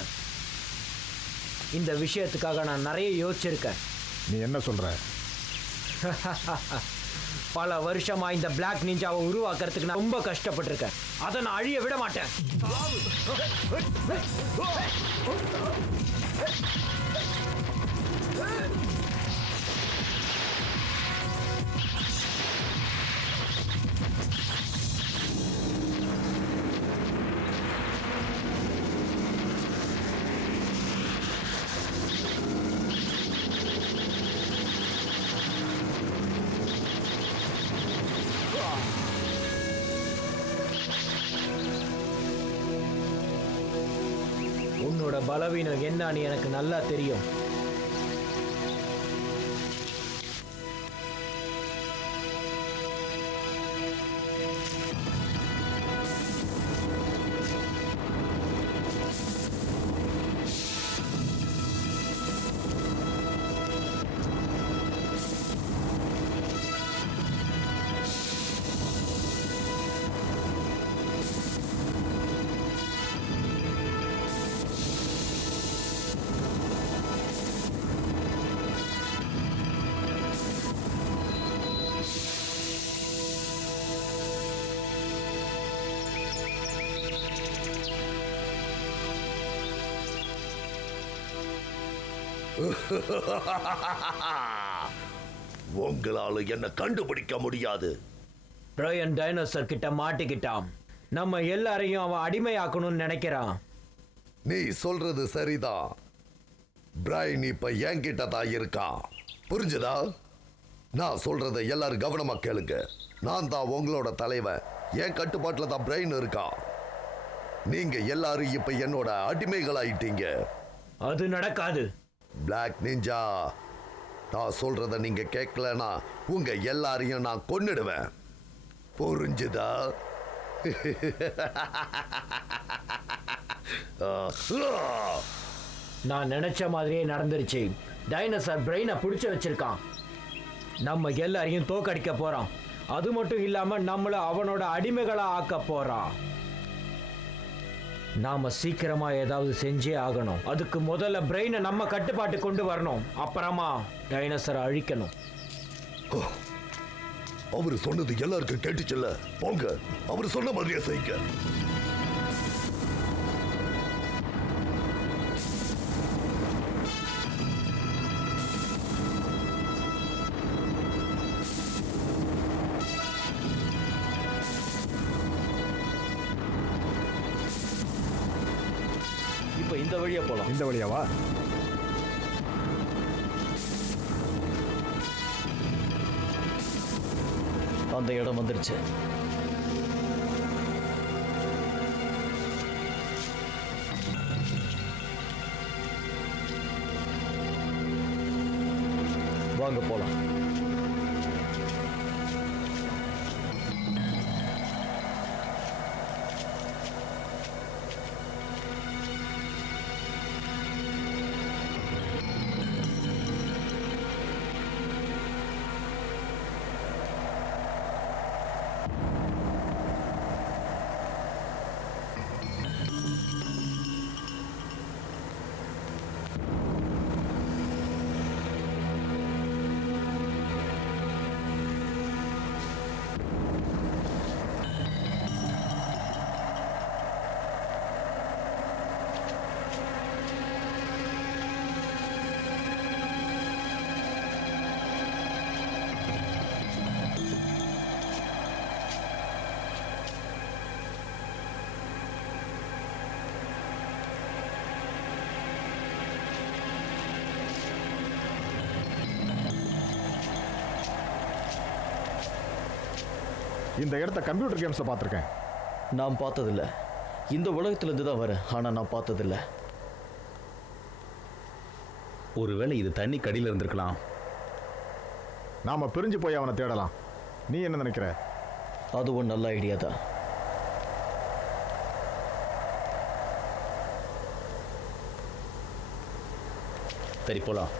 இந்த விஷயத்துக்காக நான் நிறைய யோசிச்சிருக்கேன். நீ என்ன சொல்ற? பல வருஷமா இந்த பிளாக் நிஞ்சாவை உருவாக்குறதுக்கு நான் ரொம்ப கஷ்டப்பட்டிருக்கேன். அதை நான் அழிய விட மாட்டேன். உன்னோட பலவீனம் என்னன்னு எனக்கு நல்லா தெரியும். உங்களால என்ன கண்டுபிடிக்க முடியாது. பிரையன் டைனோசர் கிட்ட மாட்டிக்கிட்டான். நம்ம எல்லாரையும் அவன் அடிமையாக்கணும்னு நினைக்கிறான். நீ சொல்றது சரிதான். பிரைன் இப்ப என்கிட்ட தான் இருக்கான். புரிஞ்சுதா? நான் சொல்றதை எல்லாரும் கவனமா கேளுங்க. நான் தான் உங்களோட தலைவன். என் கட்டுப்பாட்டில் தான் பிரைன் இருக்கான். நீங்க எல்லாரும் இப்ப என்னோட அடிமைகளாயிட்டீங்க. அது நடக்காது. பிளாக் நிஞ்சா, நான் சொல்றத நீங்க கேட்கலனா உங்க எல்லாரையும் நான் கொன்னுடுவேன். புரிஞ்சுதா? நான் நினைச்ச மாதிரியே நடந்துருச்சு. டைனோசர் பிரெயினை பிடிச்சு வச்சிருக்கான். நம்ம எல்லாரையும் தோக்கடிக்க போறான். அது மட்டும் இல்லாம நம்மள அவனோட அடிமைகளா ஆக்க போறான். நாம சீக்கிரமா ஏதாவது செஞ்சே ஆகணும். அதுக்கு முதல்ல பிரெயினை நம்ம கட்டுப்பாட்டு கொண்டு வரணும். அப்புறமா டைனோசரை அழிக்கணும். அவரு சொன்னது எல்லாருக்கும் கேட்டுச்சுல்ல? போங்க, அவரு சொன்ன மாதிரியே செய்யுங்க. இப்போ இந்த வழியா போலாம். இந்த வழியாவா? அந்த இடம் வந்துருச்சு. வாங்க போலாம். இந்த இடத்த கம்ப்யூட்டர் கேம்ஸில் பார்த்துருக்கேன். நான் பார்த்ததில்ல. இந்த உலகத்திலேருந்து தான் வரேன், ஆனால் நான் பார்த்ததில்ல. ஒருவேளை இது தண்ணி கடியில் இருந்திருக்கலாம். நாம பிரிஞ்சு போய் அவனை தேடலாம். நீ என்ன நினைக்கிற? அதுவும் நல்ல ஐடியா தான். சரி போலாம்.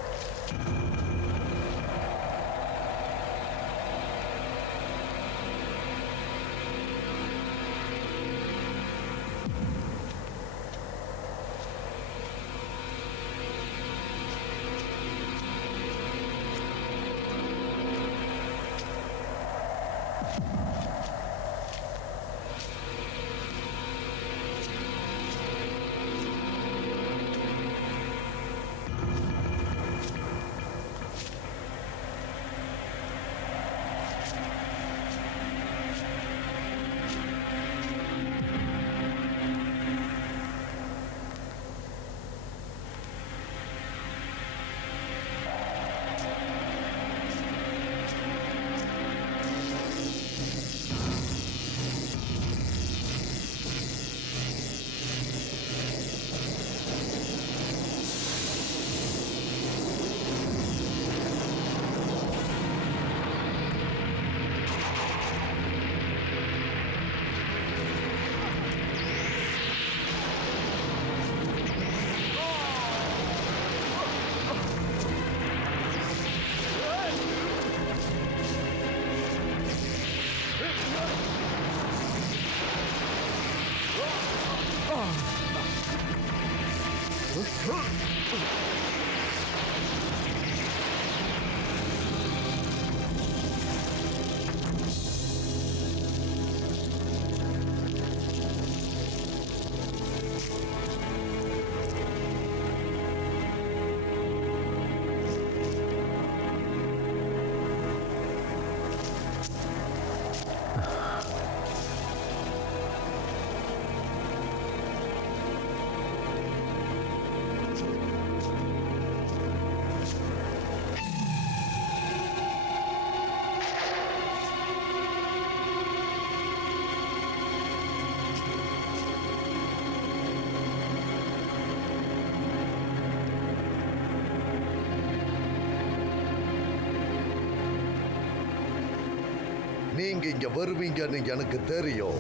நீங்க இங்க வருவீங்கன்னு எனக்கு தெரியும்.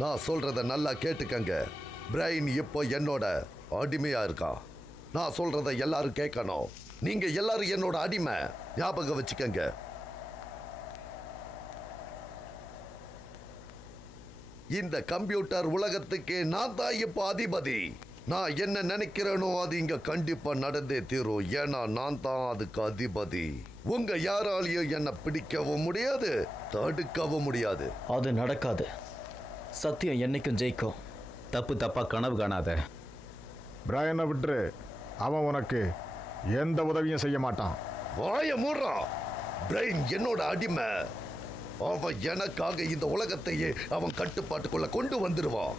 நான் சொல்றத நல்லா கேட்டுக்கங்க. பிரைன் இப்போ என்னோட அடிமையா இருக்கா. நான் சொல்றத எல்லாரும் கேட்கணும். நீங்க எல்லாரும் என்னோட அடிமை, ஞாபகம் வச்சுக்கங்க. இந்த கம்ப்யூட்டர் உலகத்துக்கு நான் தான் இப்போ அதிபதி. நான் என்ன நினைக்கிறேனோ அது இங்க கண்டிப்பா நடந்தே தீரும். ஏன்னா நான் தான் அதுக்கு அதிபதி. உங்க யாராலையும் என்ன பிடிக்கவும் முடியாது, தடுக்கவும் முடியாது. அது நடக்காது. சத்தியம் என்னைக்கும் ஜெயிக்கும். தப்பு தப்பா கனவு காணாத. பிரையனை விட்டுரு. அவன் உனக்கு எந்த உதவியும் செய்ய மாட்டான். வாய மூடுறா. பிரைன் என்னோட அடிமை. அவன் எனக்காக இந்த உலகத்தையே அவன் கட்டுப்பாட்டுக்குள்ள கொண்டு வந்துருவான்.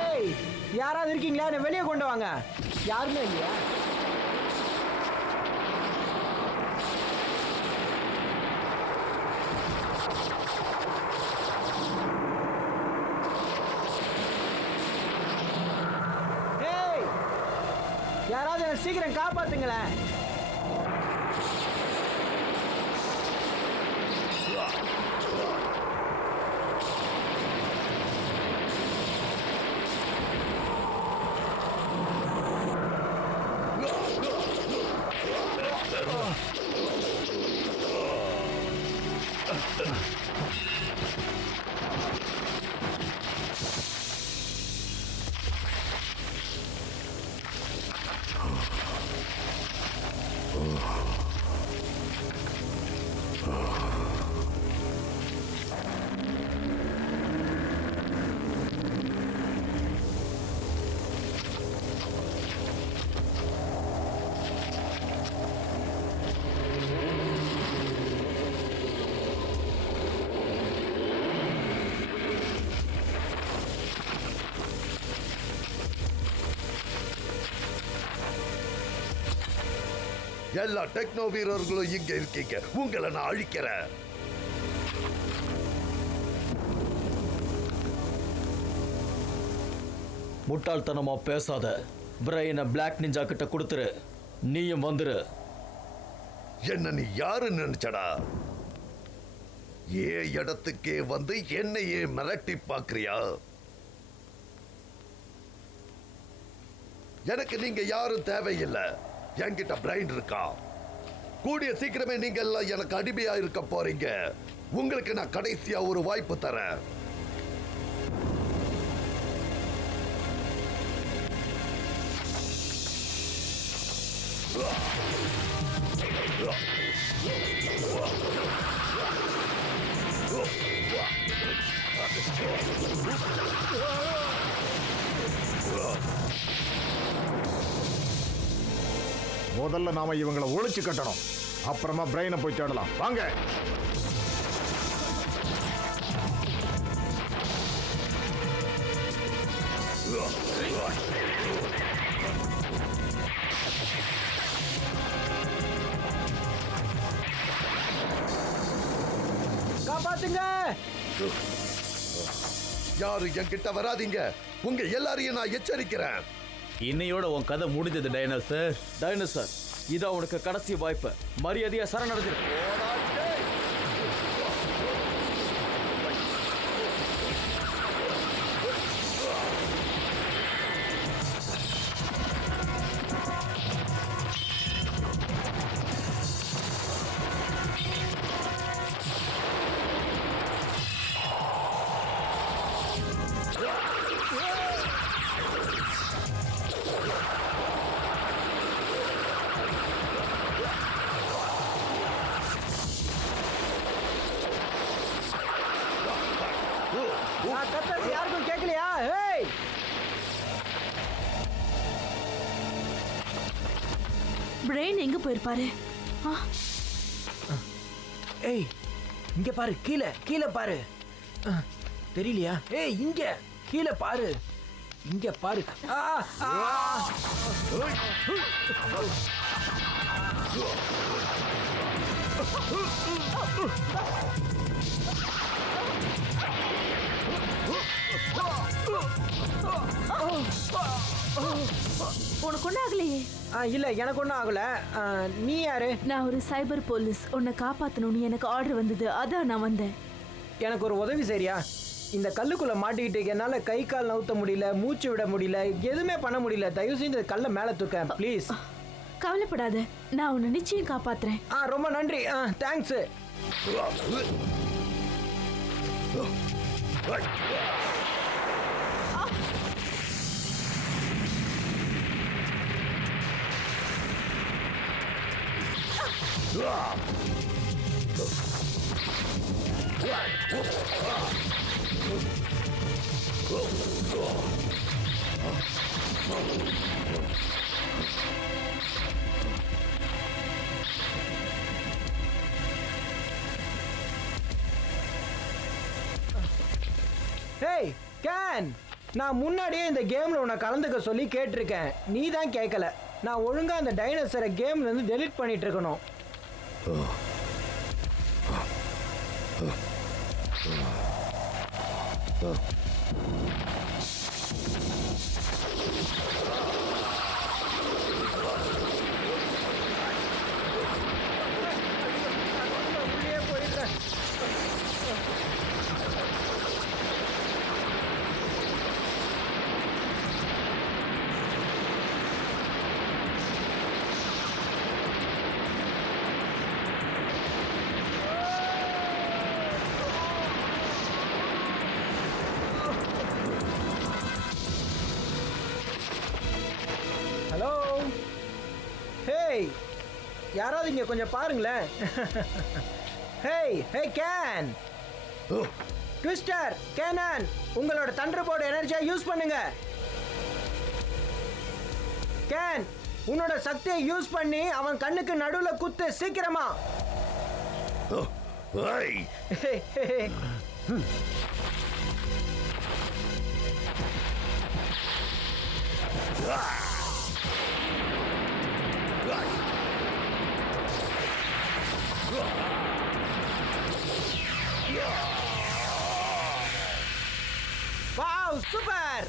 ஏய், யாராவது இருக்கீங்களா? என்னை வெளியே கொண்டு வாங்க. யாருமே இல்லையா? ஏய், யாராவது என்னை சீக்கிரம் காப்பாத்துங்களேன். எல்லா டெக்னோ வீரர்களும் இங்க இருக்கீங்க. உங்களை நான் அழிக்கிறேன். முட்டாள்தனமா பேசாத. பிரைனை பிளாக் நிஞ்சா கிட்ட கொடுத்துரு. நீயும் வந்துரு. என்ன நீ யாருன்னு நினைச்சடா? இடத்துக்கே வந்து என்னையே மிரட்டி பாக்குறியா? எனக்கு நீங்க யாரும் தேவையில்லை. என்கிட்ட பிரைன் இருக்கா. கூடிய சீக்கிரமே நீங்க எல்லாம் எனக்கு அடிமையா இருக்க போறீங்க. உங்களுக்கு நான் கடைசியா ஒரு வாய்ப்பு தரேன். முதல்ல நாம இவங்களை ஒழிச்சு கட்டணும். அப்புறமா பிரெயினை போய் தேடலாம். வாங்க. காப்பாத்துங்க. யாரும் என்கிட்ட வராதீங்க. உங்க எல்லாரையும் நான் எச்சரிக்கிறேன். இன்னையோட உன் கதை முடிஞ்சது டைனோசர். டைனோசர், இதான் உனக்கு கடைசி வாய்ப்பு. மரியாதையா சரணடைஞ்சிரு. நான் கத்துறது யாருக்கும் கேட்கலையா? ஹேய், பிரெயின் எங்க போயிருப்பாரு? ஆ, ஏய், இங்க பாரு, கீழே கீழே பாரு. தெரியலையா? ஏய், இங்க கீழே பாரு, இங்க பாரு. உனக்கு ஒன்றும் ஆகலையே? இல்ல, எனக்கு ஒன்றும் ஆகல. நீ யாரு? நான் ஒரு சைபர் போலீஸ். உன்னை காப்பாற்றணும்னு எனக்கு ஆர்டர் வந்தது, அதான் நான் வந்தேன். எனக்கு ஒரு உதவி சரியா? இந்த கல்லுக்குள்ள மாட்டிக்கிட்டு என்னால கை கால் நவுத்த முடியல, மூச்சு விட முடியல, எதுவுமே பண்ண முடியல. தயவு செஞ்சு இந்த கல்லை மேல தூக்க ப்ளீஸ். கவலைப்படாத, நான் உன்னை நிச்சயம் காப்பாத்துறேன். ரொம்ப நன்றி. தேங்க்ஸ். ஹேய் கேன், நான் முன்னாடியே இந்த கேம்ல உன்னை கலந்துக்க சொல்லி கேட்டிருக்கேன். நீ தான் கேட்கல. நான் ஒழுங்கா அந்த டைனோசரை கேம்ல இருந்து டெலீட் பண்ணிட்டு இருக்கணும். ஹலோ, ஹேய், யாராவது இங்க கொஞ்சம் பாருங்களேன். ஹேய் ஹேய் கேன், ட்விஸ்டர், கேனன், உங்களோட தண்டர்போர்ட் எனர்ஜியை யூஸ் பண்ணுங்க. கேன், உன்னோட சக்தியை யூஸ் பண்ணி அவன் கண்ணுக்கு நடுவுல குத்து சீக்கிரமா. Wow, super.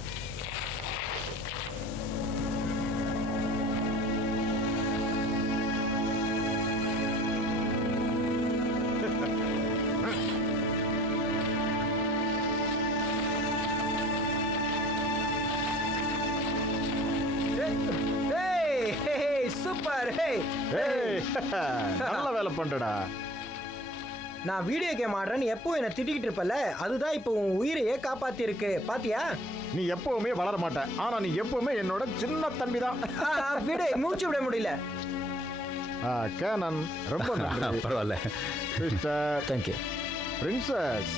சூப்பர். நல்ல வேலை பண்றடா. நான் வீடியோ கேம் ஆடுறேன்னு எப்போ என்ன திட்டிக்கிட்டு இருப்பல, அதுதான் இப்போ உன் உயிரையே காப்பாத்தி இருக்கு. பாத்தியா? நீ எப்பவுமே வளர மாட்ட, ஆனா நீ எப்பவுமே என்னோட சின்ன தம்பி தான். விடு, மூச்சு விட முடியல. கேனன், ரொம்ப நன்றி. பரவாயில்ல. Sister, thank you. Princess,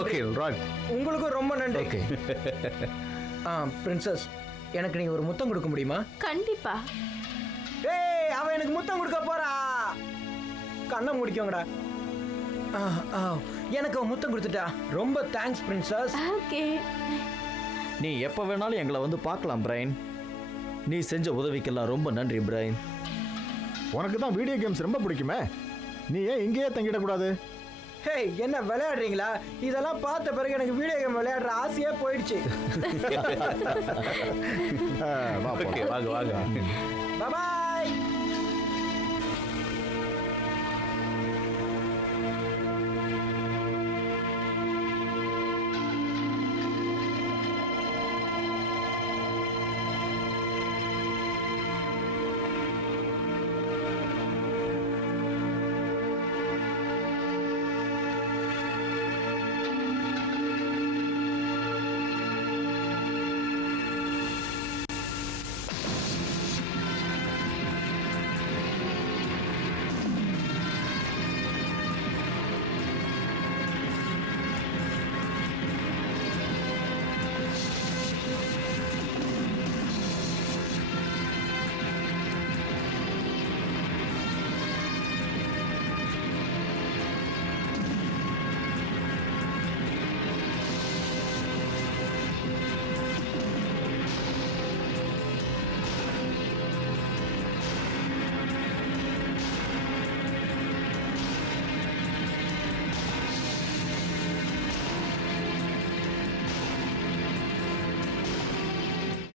okay, right. உங்களுக்கும் ரொம்ப நன்றி. பிரின்சஸ், எனக்கு நீங்க ஒரு முத்தம் கொடுக்க முடியுமா? கண்டிப்பா. ஏய், அவ எனக்கு முத்தம் கொடுக்க போறா. கண்ணை முடிக்கோங்கடா. எனக்கு அவன் முத்தம் கொடுத்துட்டா. ரொம்ப தேங்க்ஸ் பிரின்சஸ். ஓகே. நீ எப்போ வேணாலும் எங்களை வந்து பார்க்கலாம் பிரைன். நீ செஞ்ச உதவிக்கெல்லாம் ரொம்ப நன்றி பிரைன். உனக்கு தான் வீடியோ கேம்ஸ் ரொம்ப பிடிக்குமே, நீ ஏன் இங்கேயே தங்கிடக்கூடாது? ஹேய், என்ன விளையாடுறீங்களா? இதெல்லாம் பார்த்த பிறகு எனக்கு வீடியோ கேம் விளையாடுற ஆசையே போயிடுச்சு. வாங்க வாங்க. பாய்.